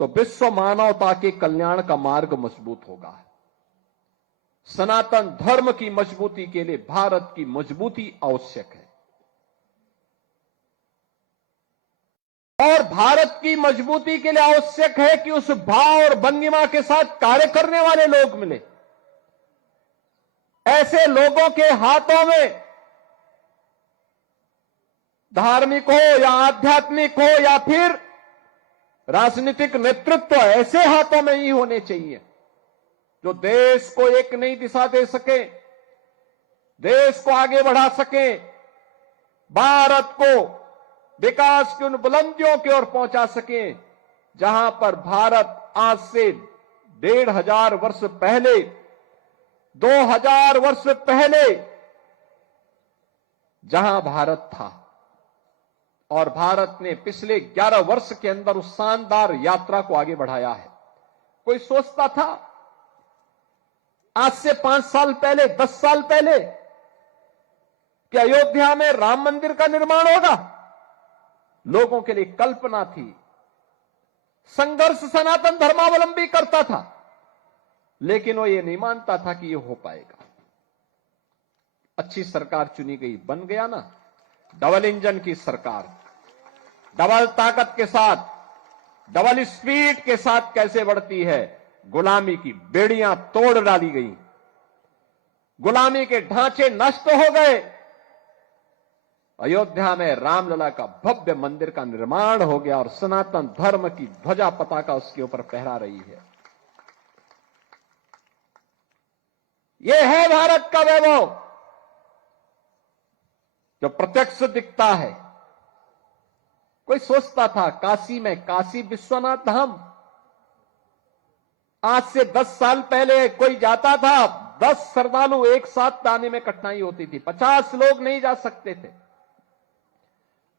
तो विश्व मानवता के कल्याण का मार्ग मजबूत होगा। सनातन धर्म की मजबूती के लिए भारत की मजबूती आवश्यक है, और भारत की मजबूती के लिए आवश्यक है कि उस भाव और भंगिमा के साथ कार्य करने वाले लोग मिले। ऐसे लोगों के हाथों में, धार्मिक हो या आध्यात्मिक हो या फिर राजनीतिक नेतृत्व, ऐसे हाथों में ही होने चाहिए जो देश को एक नई दिशा दे सके, देश को आगे बढ़ा सके, भारत को विकास की उन बुलंदियों की ओर पहुंचा सके जहां पर भारत आज से 1500 वर्ष पहले, 2000 वर्ष पहले जहां भारत था। और भारत ने पिछले 11 वर्ष के अंदर उस शानदार यात्रा को आगे बढ़ाया है। कोई सोचता था आज से 5 साल पहले, 10 साल पहले कि अयोध्या में राम मंदिर का निर्माण होगा? लोगों के लिए कल्पना थी। संघर्ष सनातन धर्मावलंबी करता था, लेकिन वो ये नहीं मानता था कि ये हो पाएगा। अच्छी सरकार चुनी गई, बन गया ना डबल इंजन की सरकार, डबल ताकत के साथ, डबल स्पीड के साथ कैसे बढ़ती है। गुलामी की बेड़ियां तोड़ डाली गई, गुलामी के ढांचे नष्ट हो गए। अयोध्या में रामलला का भव्य मंदिर का निर्माण हो गया और सनातन धर्म की ध्वजा पताका उसके ऊपर फहरा रही है। यह है भारत का वैभव जो प्रत्यक्ष दिखता है। कोई सोचता था काशी में, काशी विश्वनाथ धाम, आज से 10 साल पहले कोई जाता था, 10 श्रद्धालु एक साथ आने में कठिनाई होती थी, 50 लोग नहीं जा सकते थे।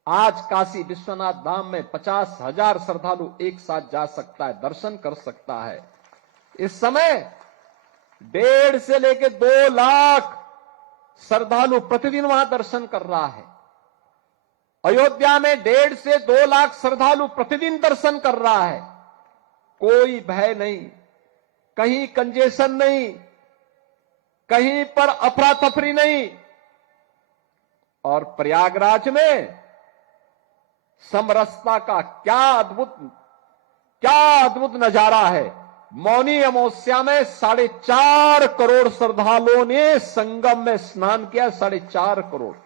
आज काशी विश्वनाथ धाम में 50,000 श्रद्धालु एक साथ जा सकता है, दर्शन कर सकता है। इस समय 1.5 से लेकर 2 लाख श्रद्धालु प्रतिदिन वहां दर्शन कर रहा है। अयोध्या में 1.5 से 2 लाख श्रद्धालु प्रतिदिन दर्शन कर रहा है। कोई भय नहीं, कहीं कंजेशन नहीं, कहीं पर अफरा तफरी नहीं। और प्रयागराज में समरसता का क्या अद्भुत नजारा है। मौनी अमावस्या में 4.5 करोड़ श्रद्धालुओं ने संगम में स्नान किया। 4.5 करोड़।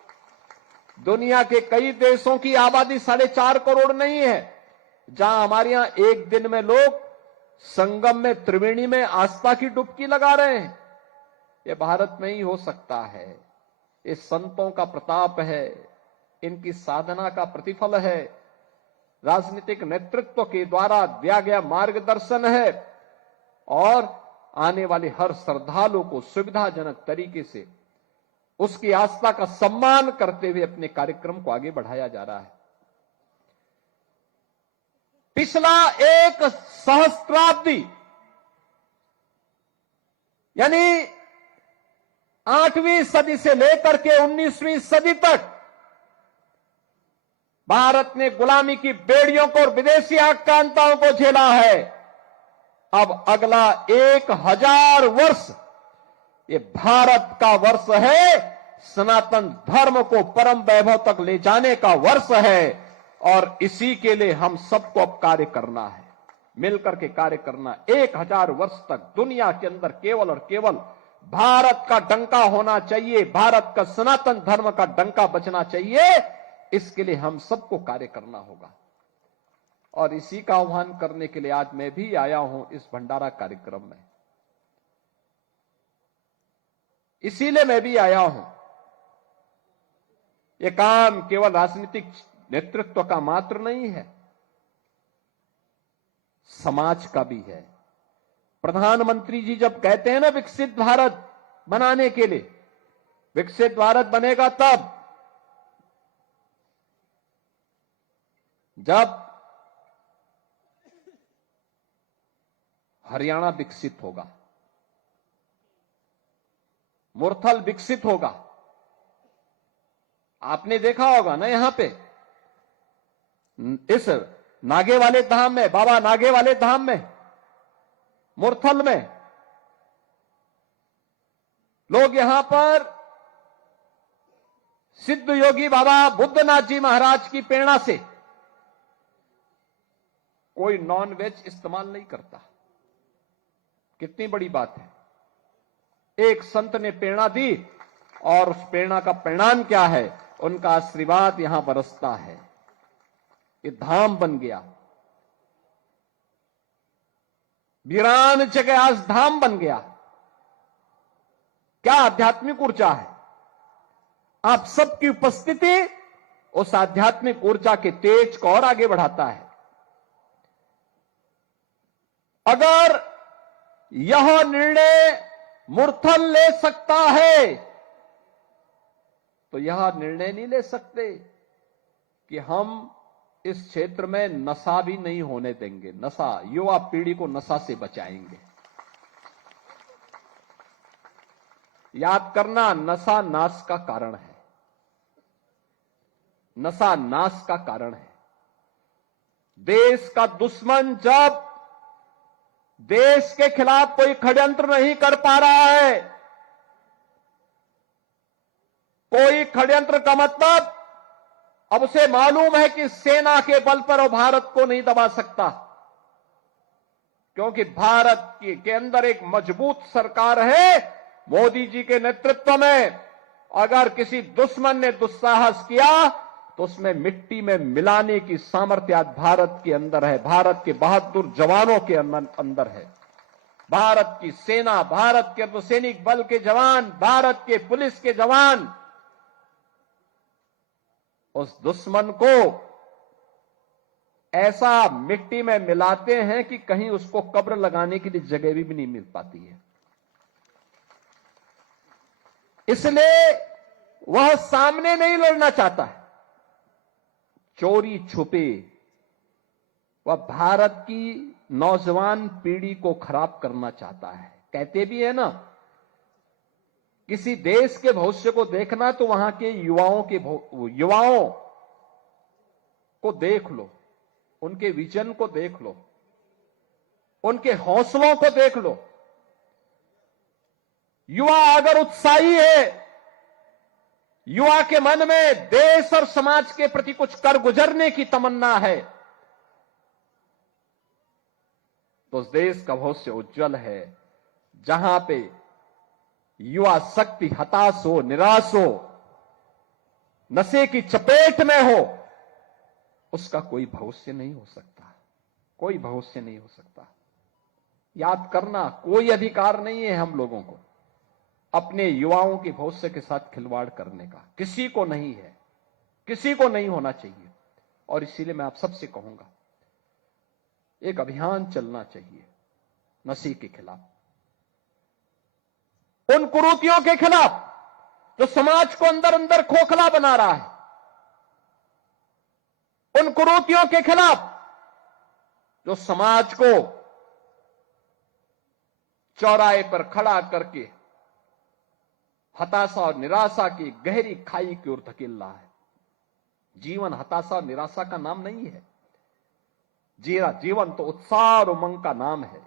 दुनिया के कई देशों की आबादी 4.5 करोड़ नहीं है, जहां हमारे यहां एक दिन में लोग संगम में, त्रिवेणी में आस्था की डुबकी लगा रहे हैं। यह भारत में ही हो सकता है। ये संतों का प्रताप है, इनकी साधना का प्रतिफल है, राजनीतिक नेतृत्व के द्वारा दिया गया मार्गदर्शन है और आने वाले हर श्रद्धालु को सुविधाजनक तरीके से उसकी आस्था का सम्मान करते हुए अपने कार्यक्रम को आगे बढ़ाया जा रहा है। पिछला एक सहस्त्राब्दी यानी 8वीं सदी से लेकर के 19वीं सदी तक भारत ने गुलामी की बेड़ियों को और विदेशी आक्रांताओं को झेला है। अब अगला 1000 वर्ष ये भारत का वर्ष है, सनातन धर्म को परम वैभव तक ले जाने का वर्ष है और इसी के लिए हम सबको अब कार्य करना है, मिलकर के कार्य करना। 1000 वर्ष तक दुनिया के अंदर केवल और केवल भारत का डंका होना चाहिए, भारत का सनातन धर्म का डंका बचना चाहिए। इसके लिए हम सबको कार्य करना होगा और इसी का आह्वान करने के लिए आज मैं भी आया हूं इस भंडारा कार्यक्रम में। इसीलिए मैं भी आया हूं। यह काम केवल राजनीतिक नेतृत्व का मात्र नहीं है, समाज का भी है। प्रधानमंत्री जी जब कहते हैं ना विकसित भारत बनाने के लिए, विकसित भारत बनेगा तब जब हरियाणा विकसित होगा, मुरथल विकसित होगा। आपने देखा होगा ना यहां पे इस नागे वाले धाम में, बाबा नागे वाले धाम में, मुरथल में लोग यहां पर सिद्ध योगी बाबा बुद्धनाथ जी महाराज की प्रेरणा से कोई नॉन वेज इस्तेमाल नहीं करता। कितनी बड़ी बात है। एक संत ने प्रेरणा दी और उस प्रेरणा का परिणाम क्या है, उनका आशीर्वाद यहां बरसता है। ये धाम बन गया, वीरान जगह आज धाम बन गया। क्या आध्यात्मिक ऊर्जा है। आप सबकी उपस्थिति उस आध्यात्मिक ऊर्जा के तेज को और आगे बढ़ाता है। अगर यह निर्णय मुरथल ले सकता है तो यह निर्णय नहीं ले सकते कि हम इस क्षेत्र में नशा भी नहीं होने देंगे। नशा, युवा पीढ़ी को नशा से बचाएंगे। याद करना, नशा नाश का कारण है। नशा नाश का कारण है। देश का दुश्मन जब देश के खिलाफ कोई षड्यंत्र नहीं कर पा रहा है, कोई षड्यंत्र का मतलब अब उसे मालूम है कि सेना के बल पर वो भारत को नहीं दबा सकता, क्योंकि भारत के अंदर एक मजबूत सरकार है मोदी जी के नेतृत्व में। अगर किसी दुश्मन ने दुस्साहस किया तो उसमें मिट्टी में मिलाने की सामर्थ्य आज भारत के अंदर है, भारत के बहादुर जवानों के अंदर है। भारत की सेना, भारत के अर्धसैनिक बल के जवान, भारत के पुलिस के जवान उस दुश्मन को ऐसा मिट्टी में मिलाते हैं कि कहीं उसको कब्र लगाने के लिए जगह भी नहीं मिल पाती है। इसलिए वह सामने नहीं लड़ना चाहता है, चोरी छुपे वह भारत की नौजवान पीढ़ी को खराब करना चाहता है। कहते भी है ना, किसी देश के भविष्य को देखना तो वहां के युवाओं को देख लो, उनके विजन को देख लो, उनके हौसलों को देख लो। युवा अगर उत्साही है, युवा के मन में देश और समाज के प्रति कुछ कर गुजरने की तमन्ना है, तो उस देश का भविष्य उज्जवल है। जहां पे युवा शक्ति हताश हो, निराश हो, नशे की चपेट में हो, उसका कोई भविष्य नहीं हो सकता, कोई भविष्य नहीं हो सकता। याद करना, कोई अधिकार नहीं है हम लोगों को अपने युवाओं के भविष्य के साथ खिलवाड़ करने का, किसी को नहीं है, किसी को नहीं होना चाहिए। और इसीलिए मैं आप सबसे कहूंगा, एक अभियान चलना चाहिए नशे के खिलाफ, उन कुरीतियों के खिलाफ जो समाज को अंदर अंदर खोखला बना रहा है, उन कुरीतियों के खिलाफ जो समाज को चौराहे पर खड़ा करके हताशा और निराशा की गहरी खाई की ओर धकेल रहा है। जीवन हताशा और निराशा का नाम नहीं है, जीवन तो उत्साह और उमंग का नाम है,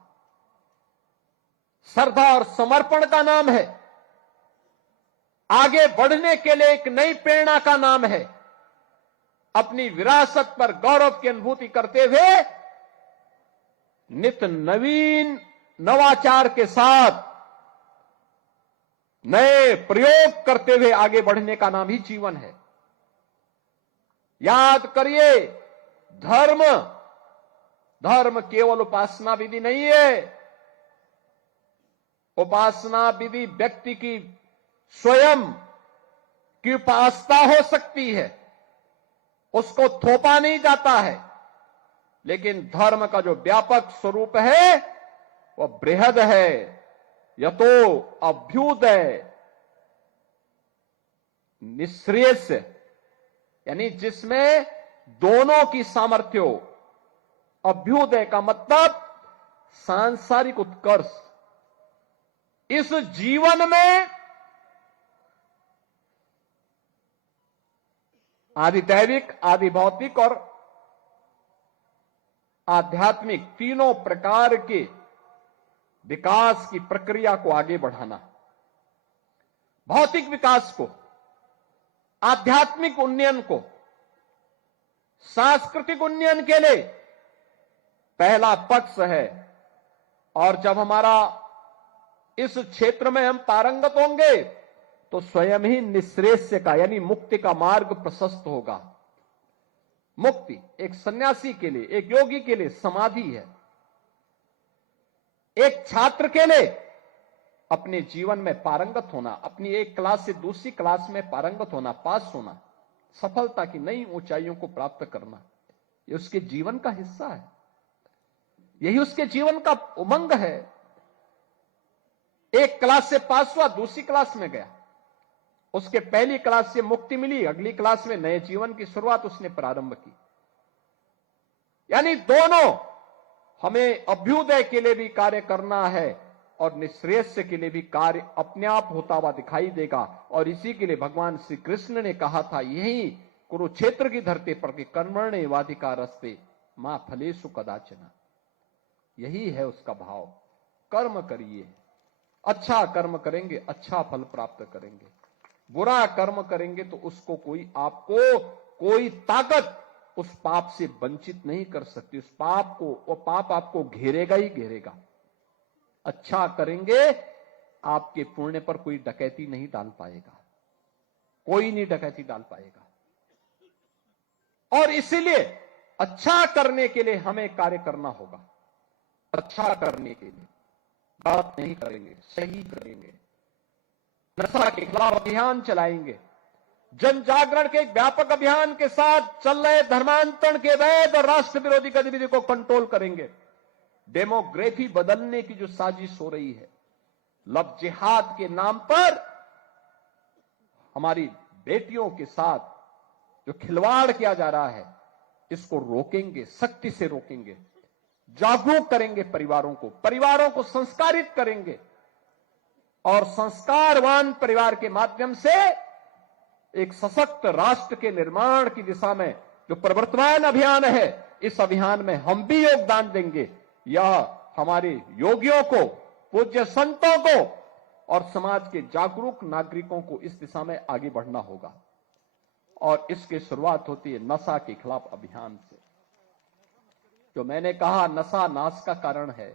श्रद्धा और समर्पण का नाम है, आगे बढ़ने के लिए एक नई प्रेरणा का नाम है। अपनी विरासत पर गौरव की अनुभूति करते हुए नित नवीन नवाचार के साथ नए प्रयोग करते हुए आगे बढ़ने का नाम ही जीवन है। याद करिए, धर्म केवल उपासना विधि नहीं है। उपासना विधि व्यक्ति की स्वयं की उपासना हो सकती है, उसको थोपा नहीं जाता है, लेकिन धर्म का जो व्यापक स्वरूप है वह बृहद है, यतो अभ्युदय निःश्रेयस, यानी जिसमें दोनों की सामर्थ्य हो। अभ्युदय का मतलब सांसारिक उत्कर्ष। इस जीवन में आदि दैविक, आदि भौतिक और आध्यात्मिक तीनों प्रकार के विकास की प्रक्रिया को आगे बढ़ाना। भौतिक विकास को, आध्यात्मिक उन्नयन को, सांस्कृतिक उन्नयन के लिए पहला पक्ष है। और जब हमारा इस क्षेत्र में हम पारंगत होंगे तो स्वयं ही निःश्रेयस का यानी मुक्ति का मार्ग प्रशस्त होगा। मुक्ति एक सन्यासी के लिए, एक योगी के लिए समाधि है। एक छात्र के लिए अपने जीवन में पारंगत होना, अपनी एक क्लास से दूसरी क्लास में पारंगत होना, पास होना, सफलता की नई ऊंचाइयों को प्राप्त करना, यह उसके जीवन का हिस्सा है, यही उसके जीवन का उमंग है। एक क्लास से पास हुआ, दूसरी क्लास में गया, उसके पहली क्लास से मुक्ति मिली, अगली क्लास में नए जीवन की शुरुआत उसने प्रारंभ की। यानी दोनों, हमें अभ्युदय के लिए भी कार्य करना है और निःश्रेयस के लिए भी कार्य अपने आप होता हुआ दिखाई देगा। और इसी के लिए भगवान श्री कृष्ण ने कहा था, यही कुरुक्षेत्र की धरती पर कि कर्मण्येवाधिकारस्ते मां फलेषु कदाचन, यही है उसका भाव। कर्म करिए, अच्छा कर्म करेंगे अच्छा फल प्राप्त करेंगे। बुरा कर्म करेंगे तो उसको आपको कोई ताकत उस पाप से वंचित नहीं कर सकती। उस पाप को, वो पाप आपको घेरेगा ही घेरेगा। अच्छा करेंगे, आपके पुण्य पर कोई डकैती नहीं डाल पाएगा, कोई नहीं डकैती डाल पाएगा। और इसीलिए अच्छा करने के लिए हमें कार्य करना होगा। अच्छा करने के लिए गलत नहीं करेंगे, सही करेंगे। नशा के खिलाफ अभियान चलाएंगे। जन जागरण के एक व्यापक अभियान के साथ चल रहे धर्मांतरण के वैध और राष्ट्र विरोधी गतिविधि को कंट्रोल करेंगे। डेमोग्राफी बदलने की जो साजिश हो रही है, लव जिहाद के नाम पर हमारी बेटियों के साथ जो खिलवाड़ किया जा रहा है, इसको रोकेंगे, सख्ती से रोकेंगे। जागरूक करेंगे परिवारों को संस्कारित करेंगे और संस्कारवान परिवार के माध्यम से एक सशक्त राष्ट्र के निर्माण की दिशा में जो प्रवर्तमान अभियान है, इस अभियान में हम भी योगदान देंगे। यह हमारे योगियों को, पूज्य संतों को और समाज के जागरूक नागरिकों को इस दिशा में आगे बढ़ना होगा। और इसकी शुरुआत होती है नशा के खिलाफ अभियान से। जो मैंने कहा, नशा नाश का कारण है,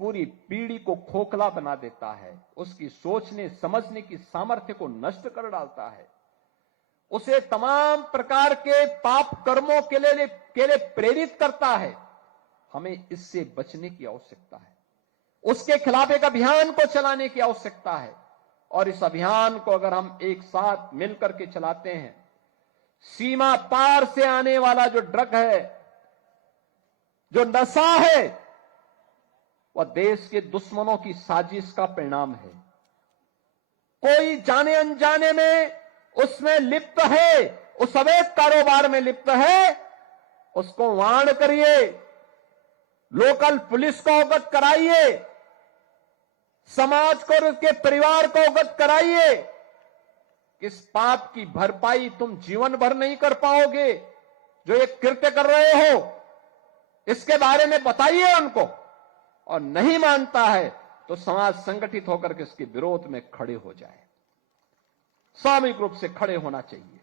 पूरी पीढ़ी को खोखला बना देता है, उसकी सोचने समझने की सामर्थ्य को नष्ट कर डालता है, उसे तमाम प्रकार के पाप कर्मों के लिए प्रेरित करता है। हमें इससे बचने की आवश्यकता है, उसके खिलाफ एक अभियान को चलाने की आवश्यकता है। और इस अभियान को अगर हम एक साथ मिलकर के चलाते हैं, सीमा पार से आने वाला जो ड्रग है, जो नशा है, वह देश के दुश्मनों की साजिश का परिणाम है। कोई जाने अनजाने में उसमें लिप्त है, उस अवैध कारोबार में लिप्त है, उसको वार्न करिए, लोकल पुलिस को अवगत कराइए, समाज को और उसके परिवार को अवगत कराइए। इस पाप की भरपाई तुम जीवन भर नहीं कर पाओगे। जो ये कृत्य कर रहे हो, इसके बारे में बताइए उनको, और नहीं मानता है तो समाज संगठित होकर के इसके विरोध में खड़े हो जाए। सामूहिक रूप से खड़े होना चाहिए।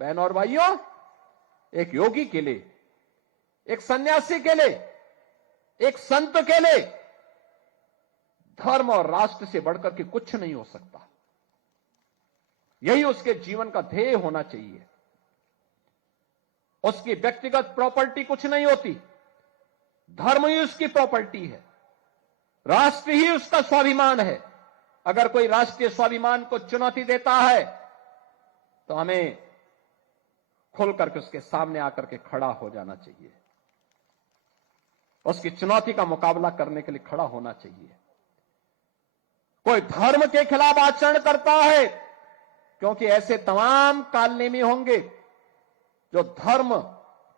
बहन और भाइयों, एक योगी के लिए, एक सन्यासी के लिए, एक संत के लिए धर्म और राष्ट्र से बढ़कर के कुछ नहीं हो सकता। यही उसके जीवन का ध्येय होना चाहिए। उसकी व्यक्तिगत प्रॉपर्टी कुछ नहीं होती, धर्म ही उसकी प्रॉपर्टी है, राष्ट्र ही उसका स्वाभिमान है। अगर कोई राष्ट्रीय स्वाभिमान को चुनौती देता है तो हमें खुल करके उसके सामने आकर के खड़ा हो जाना चाहिए, उसकी चुनौती का मुकाबला करने के लिए खड़ा होना चाहिए। कोई धर्म के खिलाफ आचरण करता है, क्योंकि ऐसे तमाम कालनेमी होंगे जो धर्म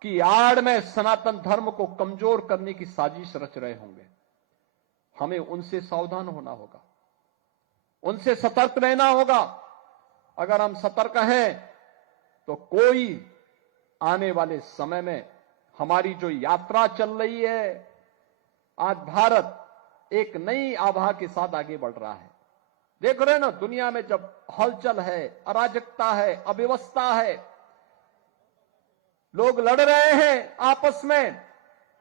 की आड़ में सनातन धर्म को कमजोर करने की साजिश रच रहे होंगे। हमें उनसे सावधान होना होगा, उनसे सतर्क रहना होगा। अगर हम सतर्क हैं तो कोई आने वाले समय में हमारी जो यात्रा चल रही है, आज भारत एक नई आभा के साथ आगे बढ़ रहा है। देख रहे हैं ना, दुनिया में जब हलचल है, अराजकता है, अव्यवस्था है, लोग लड़ रहे हैं आपस में,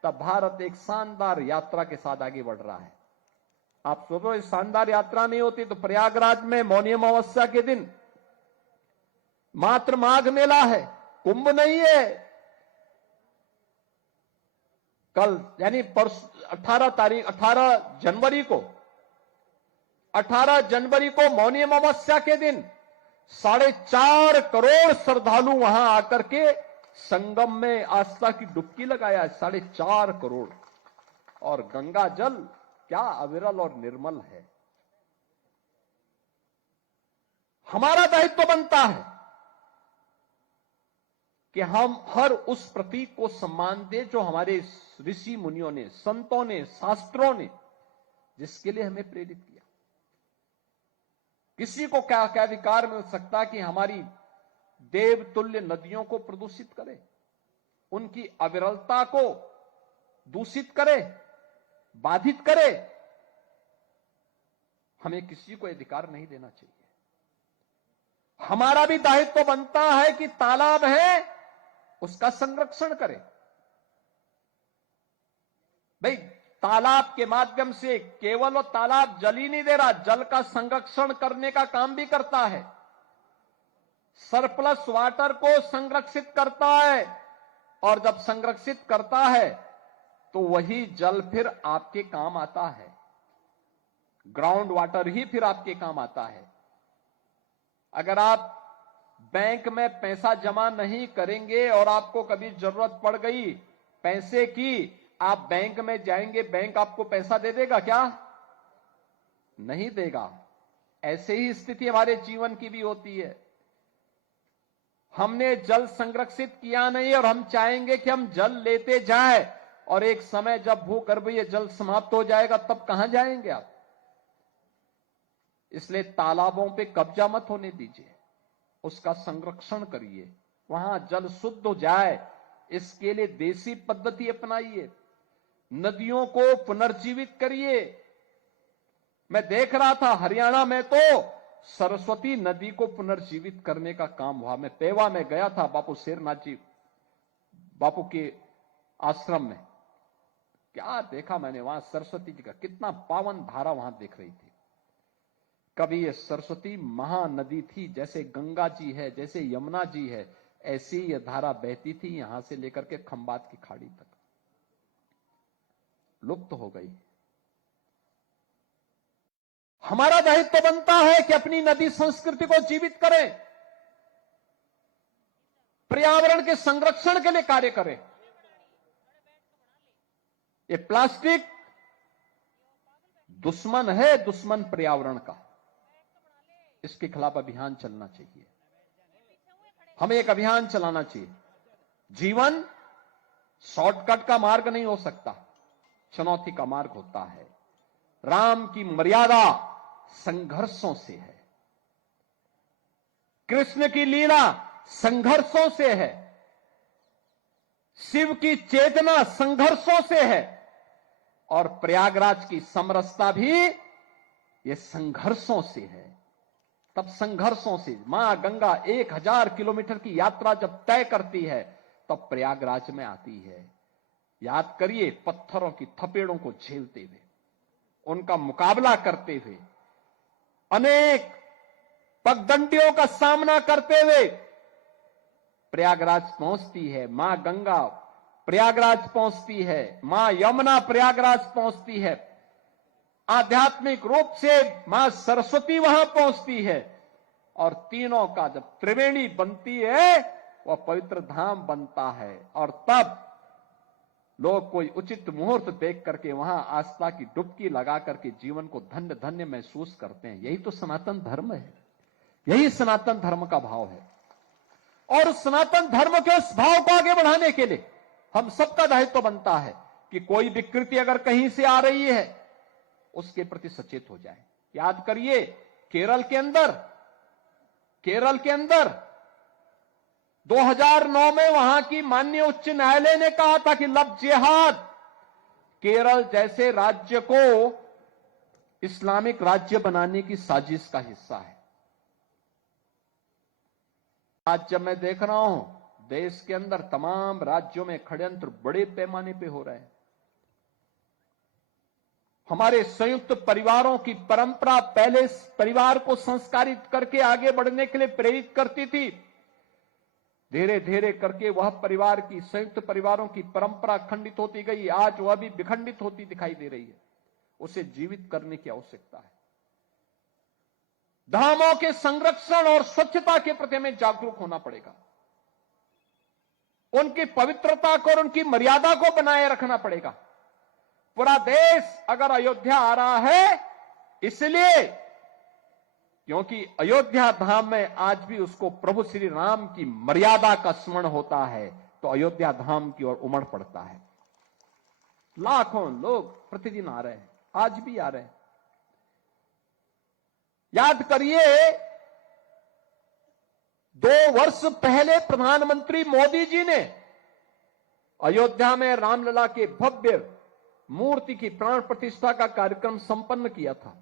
तब भारत एक शानदार यात्रा के साथ आगे बढ़ रहा है। आप सोचो, इस शानदार यात्रा नहीं होती तो प्रयागराज में मौनी अमावस्या के दिन मात्र माघ मेला है, कुंभ नहीं है। कल यानी 18 जनवरी को मौनी अमावस्या के दिन 4.5 करोड़ श्रद्धालु वहां आकर के संगम में आस्था की डुबकी लगाया है। 4.5 करोड़। और गंगा जल क्या अविरल और निर्मल है। हमारा दायित्व बनता है कि हम हर उस प्रतीक को सम्मान दें जो हमारे ऋषि मुनियों ने, संतों ने, शास्त्रों ने जिसके लिए हमें प्रेरित किया। किसी को क्या क्या अधिकार मिल सकता कि हमारी देवतुल्य नदियों को प्रदूषित करे, उनकी अविरलता को दूषित करे, बाधित करे। हमें किसी को अधिकार नहीं देना चाहिए। हमारा भी दायित्व बनता है कि तालाब है उसका संरक्षण करें। भाई तालाब के माध्यम से केवल वो तालाब जल ही नहीं दे रहा, जल का संरक्षण करने का काम भी करता है, सरप्लस वाटर को संरक्षित करता है, और जब संरक्षित करता है तो वही जल फिर आपके काम आता है, ग्राउंड वाटर ही फिर आपके काम आता है। अगर आप बैंक में पैसा जमा नहीं करेंगे और आपको कभी जरूरत पड़ गई पैसे की, आप बैंक में जाएंगे, बैंक आपको पैसा दे देगा क्या? नहीं देगा। ऐसे ही स्थिति हमारे जीवन की भी होती है। हमने जल संरक्षित किया नहीं और हम चाहेंगे कि हम जल लेते जाएं, और एक समय जब भूगर्भीय जल समाप्त हो जाएगा तब कहां जाएंगे आप? इसलिए तालाबों पे कब्जा मत होने दीजिए, उसका संरक्षण करिए, वहां जल शुद्ध हो जाए, इसके लिए देसी पद्धति अपनाइए, नदियों को पुनर्जीवित करिए। मैं देख रहा था हरियाणा में तो सरस्वती नदी को पुनर्जीवित करने का काम हुआ। मैं पेवा में गया था, बापू शेरनाथ जी बापू के आश्रम में, क्या देखा मैंने वहां सरस्वती जी का, कितना पावन धारा वहां दिख रही थी। कभी ये सरस्वती महानदी थी, जैसे गंगा जी है, जैसे यमुना जी है, ऐसी ये धारा बहती थी यहां से लेकर के खंबात की खाड़ी तक, लुप्त हो गई। हमारा दायित्व बनता है कि अपनी नदी संस्कृति को जीवित करें, पर्यावरण के संरक्षण के लिए कार्य करें। ये प्लास्टिक दुश्मन है, दुश्मन पर्यावरण का, इसके खिलाफ अभियान चलना चाहिए। हमें एक अभियान चलाना चाहिए। जीवन शॉर्टकट का मार्ग नहीं हो सकता, चुनौती का मार्ग होता है। राम की मर्यादा संघर्षों से है, कृष्ण की लीला संघर्षों से है, शिव की चेतना संघर्षों से है, और प्रयागराज की समरसता भी ये संघर्षों से है। तब संघर्षों से मां गंगा 1000 किलोमीटर की यात्रा जब तय करती है तब प्रयागराज में आती है। याद करिए, पत्थरों की थपेड़ों को झेलते हुए, उनका मुकाबला करते हुए, अनेक पगडंडियों का सामना करते हुए प्रयागराज पहुंचती है मां गंगा, प्रयागराज पहुंचती है मां यमुना, प्रयागराज पहुंचती है। आध्यात्मिक रूप से मां सरस्वती वहां पहुंचती है, और तीनों का जब त्रिवेणी बनती है वह पवित्र धाम बनता है। और तब लोग कोई उचित मुहूर्त देख करके वहां आस्था की डुबकी लगा करके जीवन को धन्य धन्य महसूस करते हैं। यही तो सनातन धर्म है, यही सनातन धर्म का भाव है। और सनातन धर्म के उस भाव को आगे बढ़ाने के लिए हम सबका दायित्व बनता है कि कोई विकृति अगर कहीं से आ रही है उसके प्रति सचेत हो जाए। याद करिए, केरल के अंदर 2009 में वहां की माननीय उच्च न्यायालय ने कहा था कि लव जिहाद केरल जैसे राज्य को इस्लामिक राज्य बनाने की साजिश का हिस्सा है। आज जब मैं देख रहा हूं देश के अंदर तमाम राज्यों में षड्यंत्र बड़े पैमाने पे हो रहे हैं। हमारे संयुक्त परिवारों की परंपरा पहले परिवार को संस्कारित करके आगे बढ़ने के लिए प्रेरित करती थी। धीरे धीरे करके वह परिवार की, संयुक्त परिवारों की परंपरा खंडित होती गई, आज वह भी विखंडित होती दिखाई दे रही है। उसे जीवित करने की आवश्यकता है। धामों के संरक्षण और स्वच्छता के प्रति हमें जागरूक होना पड़ेगा। उनकी पवित्रता को और उनकी मर्यादा को बनाए रखना पड़ेगा। पूरा देश अगर अयोध्या आ रहा है इसलिए क्योंकि अयोध्या धाम में आज भी उसको प्रभु श्री राम की मर्यादा का स्मरण होता है, तो अयोध्या धाम की ओर उमड़ पड़ता है। लाखों लोग प्रतिदिन आ रहे हैं, आज भी आ रहे हैं। याद करिए, 2 वर्ष पहले प्रधानमंत्री मोदी जी ने अयोध्या में रामलला के भव्य मूर्ति की प्राण प्रतिष्ठा का कार्यक्रम संपन्न किया था।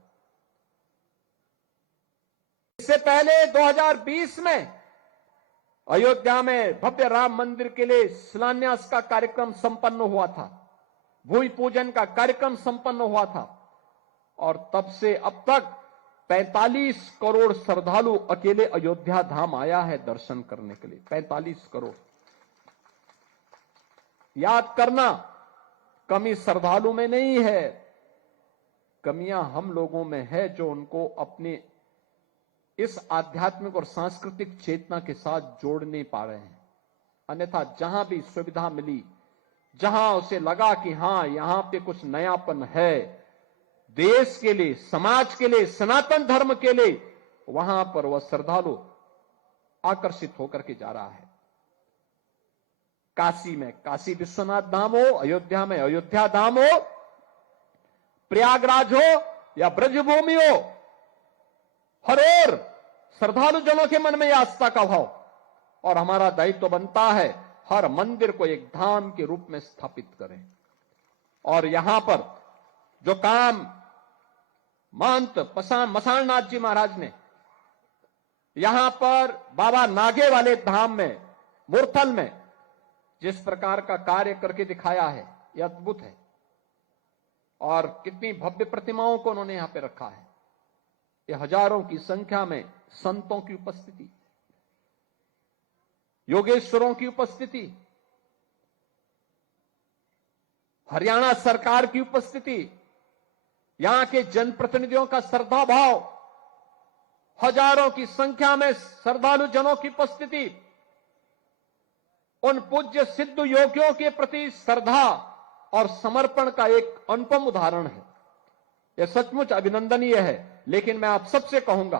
इससे पहले 2020 में अयोध्या में भव्य राम मंदिर के लिए शिलान्यास का कार्यक्रम संपन्न हुआ था, भूमि पूजन का कार्यक्रम संपन्न हुआ था, और तब से अब तक 45 करोड़ श्रद्धालु अकेले अयोध्या धाम आया है दर्शन करने के लिए। 45 करोड़। याद करना, कमी श्रद्धालु में नहीं है, कमियां हम लोगों में है जो उनको अपने इस आध्यात्मिक और सांस्कृतिक चेतना के साथ जोड़ नहीं पा रहे हैं। अन्यथा जहां भी सुविधा मिली, जहां उसे लगा कि हां यहां पे कुछ नयापन है देश के लिए, समाज के लिए, सनातन धर्म के लिए, वहां पर वह श्रद्धालु आकर्षित होकर के जा रहा है। काशी में काशी विश्वनाथ धाम हो, अयोध्या में अयोध्या धाम हो, प्रयागराज हो या ब्रजभूमि हो, हर ओर श्रद्धालु जनों के मन में आस्था का भाव, और हमारा दायित्व बनता है हर मंदिर को एक धाम के रूप में स्थापित करें। और यहां पर जो काम महंत मसाणनाथ जी महाराज ने यहां पर बाबा नागे वाले धाम में, मुरथल में जिस प्रकार का कार्य करके दिखाया है, यह अद्भुत है। और कितनी भव्य प्रतिमाओं को उन्होंने यहां पे रखा है। ये हजारों की संख्या में संतों की उपस्थिति, योगेश्वरों की उपस्थिति, हरियाणा सरकार की उपस्थिति, यहां के जनप्रतिनिधियों का श्रद्धा भाव, हजारों की संख्या में श्रद्धालु जनों की उपस्थिति, उन पूज्य सिद्ध योगियों के प्रति श्रद्धा और समर्पण का एक अनुपम उदाहरण है। यह सचमुच अभिनंदनीय है। लेकिन मैं आप सबसे कहूंगा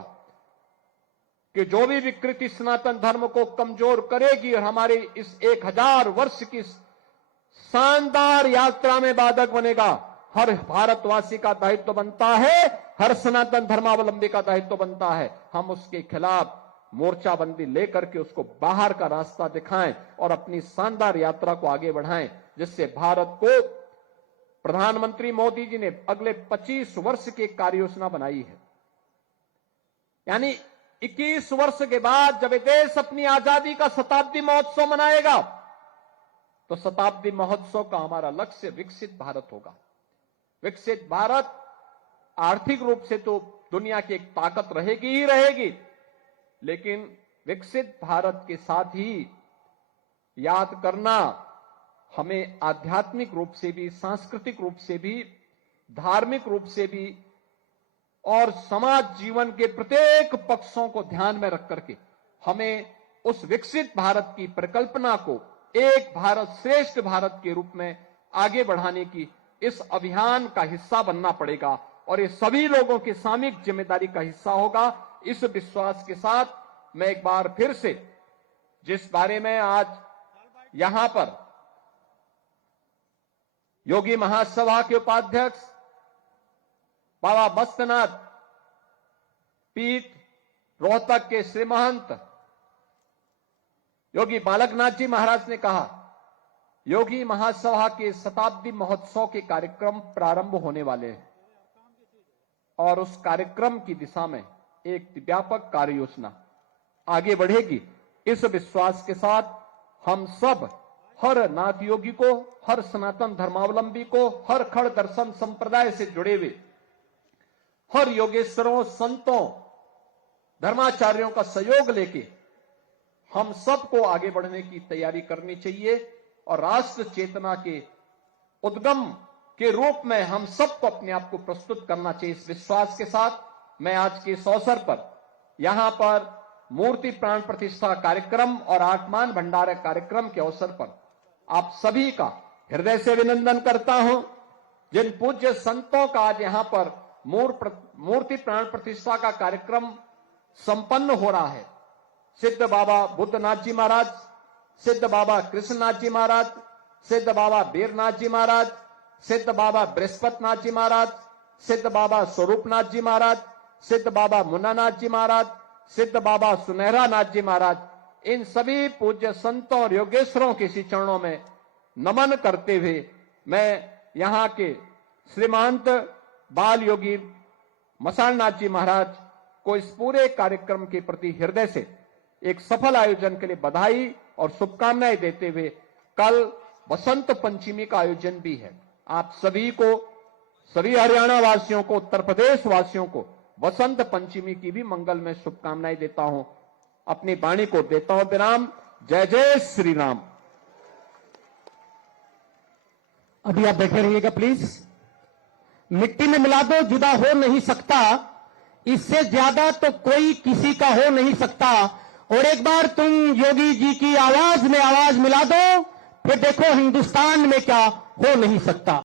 कि जो भी विकृति सनातन धर्म को कमजोर करेगी और हमारी इस 1000 वर्ष की शानदार यात्रा में बाधक बनेगा, हर भारतवासी का दायित्व बनता है, हर सनातन धर्मावलंबी का दायित्व बनता है, हम उसके खिलाफ मोर्चाबंदी लेकर के उसको बाहर का रास्ता दिखाएं और अपनी शानदार यात्रा को आगे बढ़ाएं, जिससे भारत को प्रधानमंत्री मोदी जी ने अगले 25 वर्ष की कार्य योजना बनाई है। यानी 21 वर्ष के बाद जब ये देश अपनी आजादी का शताब्दी महोत्सव मनाएगा, तो शताब्दी महोत्सव का हमारा लक्ष्य विकसित भारत होगा। विकसित भारत आर्थिक रूप से तो दुनिया की एक ताकत रहेगी ही रहेगी, लेकिन विकसित भारत के साथ ही याद करना, हमें आध्यात्मिक रूप से भी, सांस्कृतिक रूप से भी, धार्मिक रूप से भी और समाज जीवन के प्रत्येक पक्षों को ध्यान में रख करके हमें उस विकसित भारत की परिकल्पना को एक भारत श्रेष्ठ भारत के रूप में आगे बढ़ाने की इस अभियान का हिस्सा बनना पड़ेगा, और ये सभी लोगों की सामूहिक जिम्मेदारी का हिस्सा होगा। इस विश्वास के साथ मैं एक बार फिर से, जिस बारे में आज यहां पर योगी महासभा के उपाध्यक्ष बाबा मस्तनाथ पीठ रोहतक के श्री महंत योगी बालकनाथ जी महाराज ने कहा, योगी महासभा के शताब्दी महोत्सव के कार्यक्रम प्रारंभ होने वाले हैं और उस कार्यक्रम की दिशा में एक व्यापक कार्य योजना आगे बढ़ेगी। इस विश्वास के साथ हम सब हर नाथ योगी को, हर सनातन धर्मावलंबी को, हर खड़ दर्शन संप्रदाय से जुड़े हुए हर योगेश्वरों, संतों, धर्माचार्यों का सहयोग लेके हम सबको आगे बढ़ने की तैयारी करनी चाहिए और राष्ट्र चेतना के उद्गम के रूप में हम सबको अपने आप को प्रस्तुत करना चाहिए। इस विश्वास के साथ मैं आज के इस अवसर पर यहां पर मूर्ति प्राण प्रतिष्ठा कार्यक्रम और आत्मान भंडार कार्यक्रम के अवसर पर आप सभी का हृदय से अभिनंदन करता हूं। जिन पूज्य संतों का आज यहां पर मूर्ति प्राण प्रतिष्ठा का कार्यक्रम संपन्न हो रहा है, सिद्ध बाबा बुद्धनाथ जी महाराज, सिद्ध बाबा कृष्णनाथ जी महाराज, सिद्ध बाबा वीरनाथ जी महाराज, सिद्ध बाबा बृहस्पतिनाथ जी महाराज, सिद्ध बाबा स्वरूपनाथ जी महाराज, सिद्ध बाबा मुन्नानाथ जी महाराज, सिद्ध बाबा सुनहरा नाथ जी महाराज, इन सभी पूज्य संतों और योगेश्वरों के श्री चरणों में नमन करते हुए मैं यहां के श्रीमंत बाल योगी मसाणनाथ जी महाराज को इस पूरे कार्यक्रम के प्रति हृदय से एक सफल आयोजन के लिए बधाई और शुभकामनाएं देते हुए कल बसंत पंचमी का आयोजन भी है। आप सभी को, सभी हरियाणा वासियों को, उत्तर प्रदेश वासियों को बसंत पंचमी की भी मंगलमय शुभकामनाएं देता हूं। अपनी वाणी को देता हूं विराम। जय जय श्री राम। अभी आप बैठे रहिएगा प्लीज। मिट्टी में मिला दो, जुदा हो नहीं सकता, इससे ज्यादा तो कोई किसी का हो नहीं सकता। और एक बार तुम योगी जी की आवाज में आवाज मिला दो, फिर देखो हिंदुस्तान में क्या हो नहीं सकता।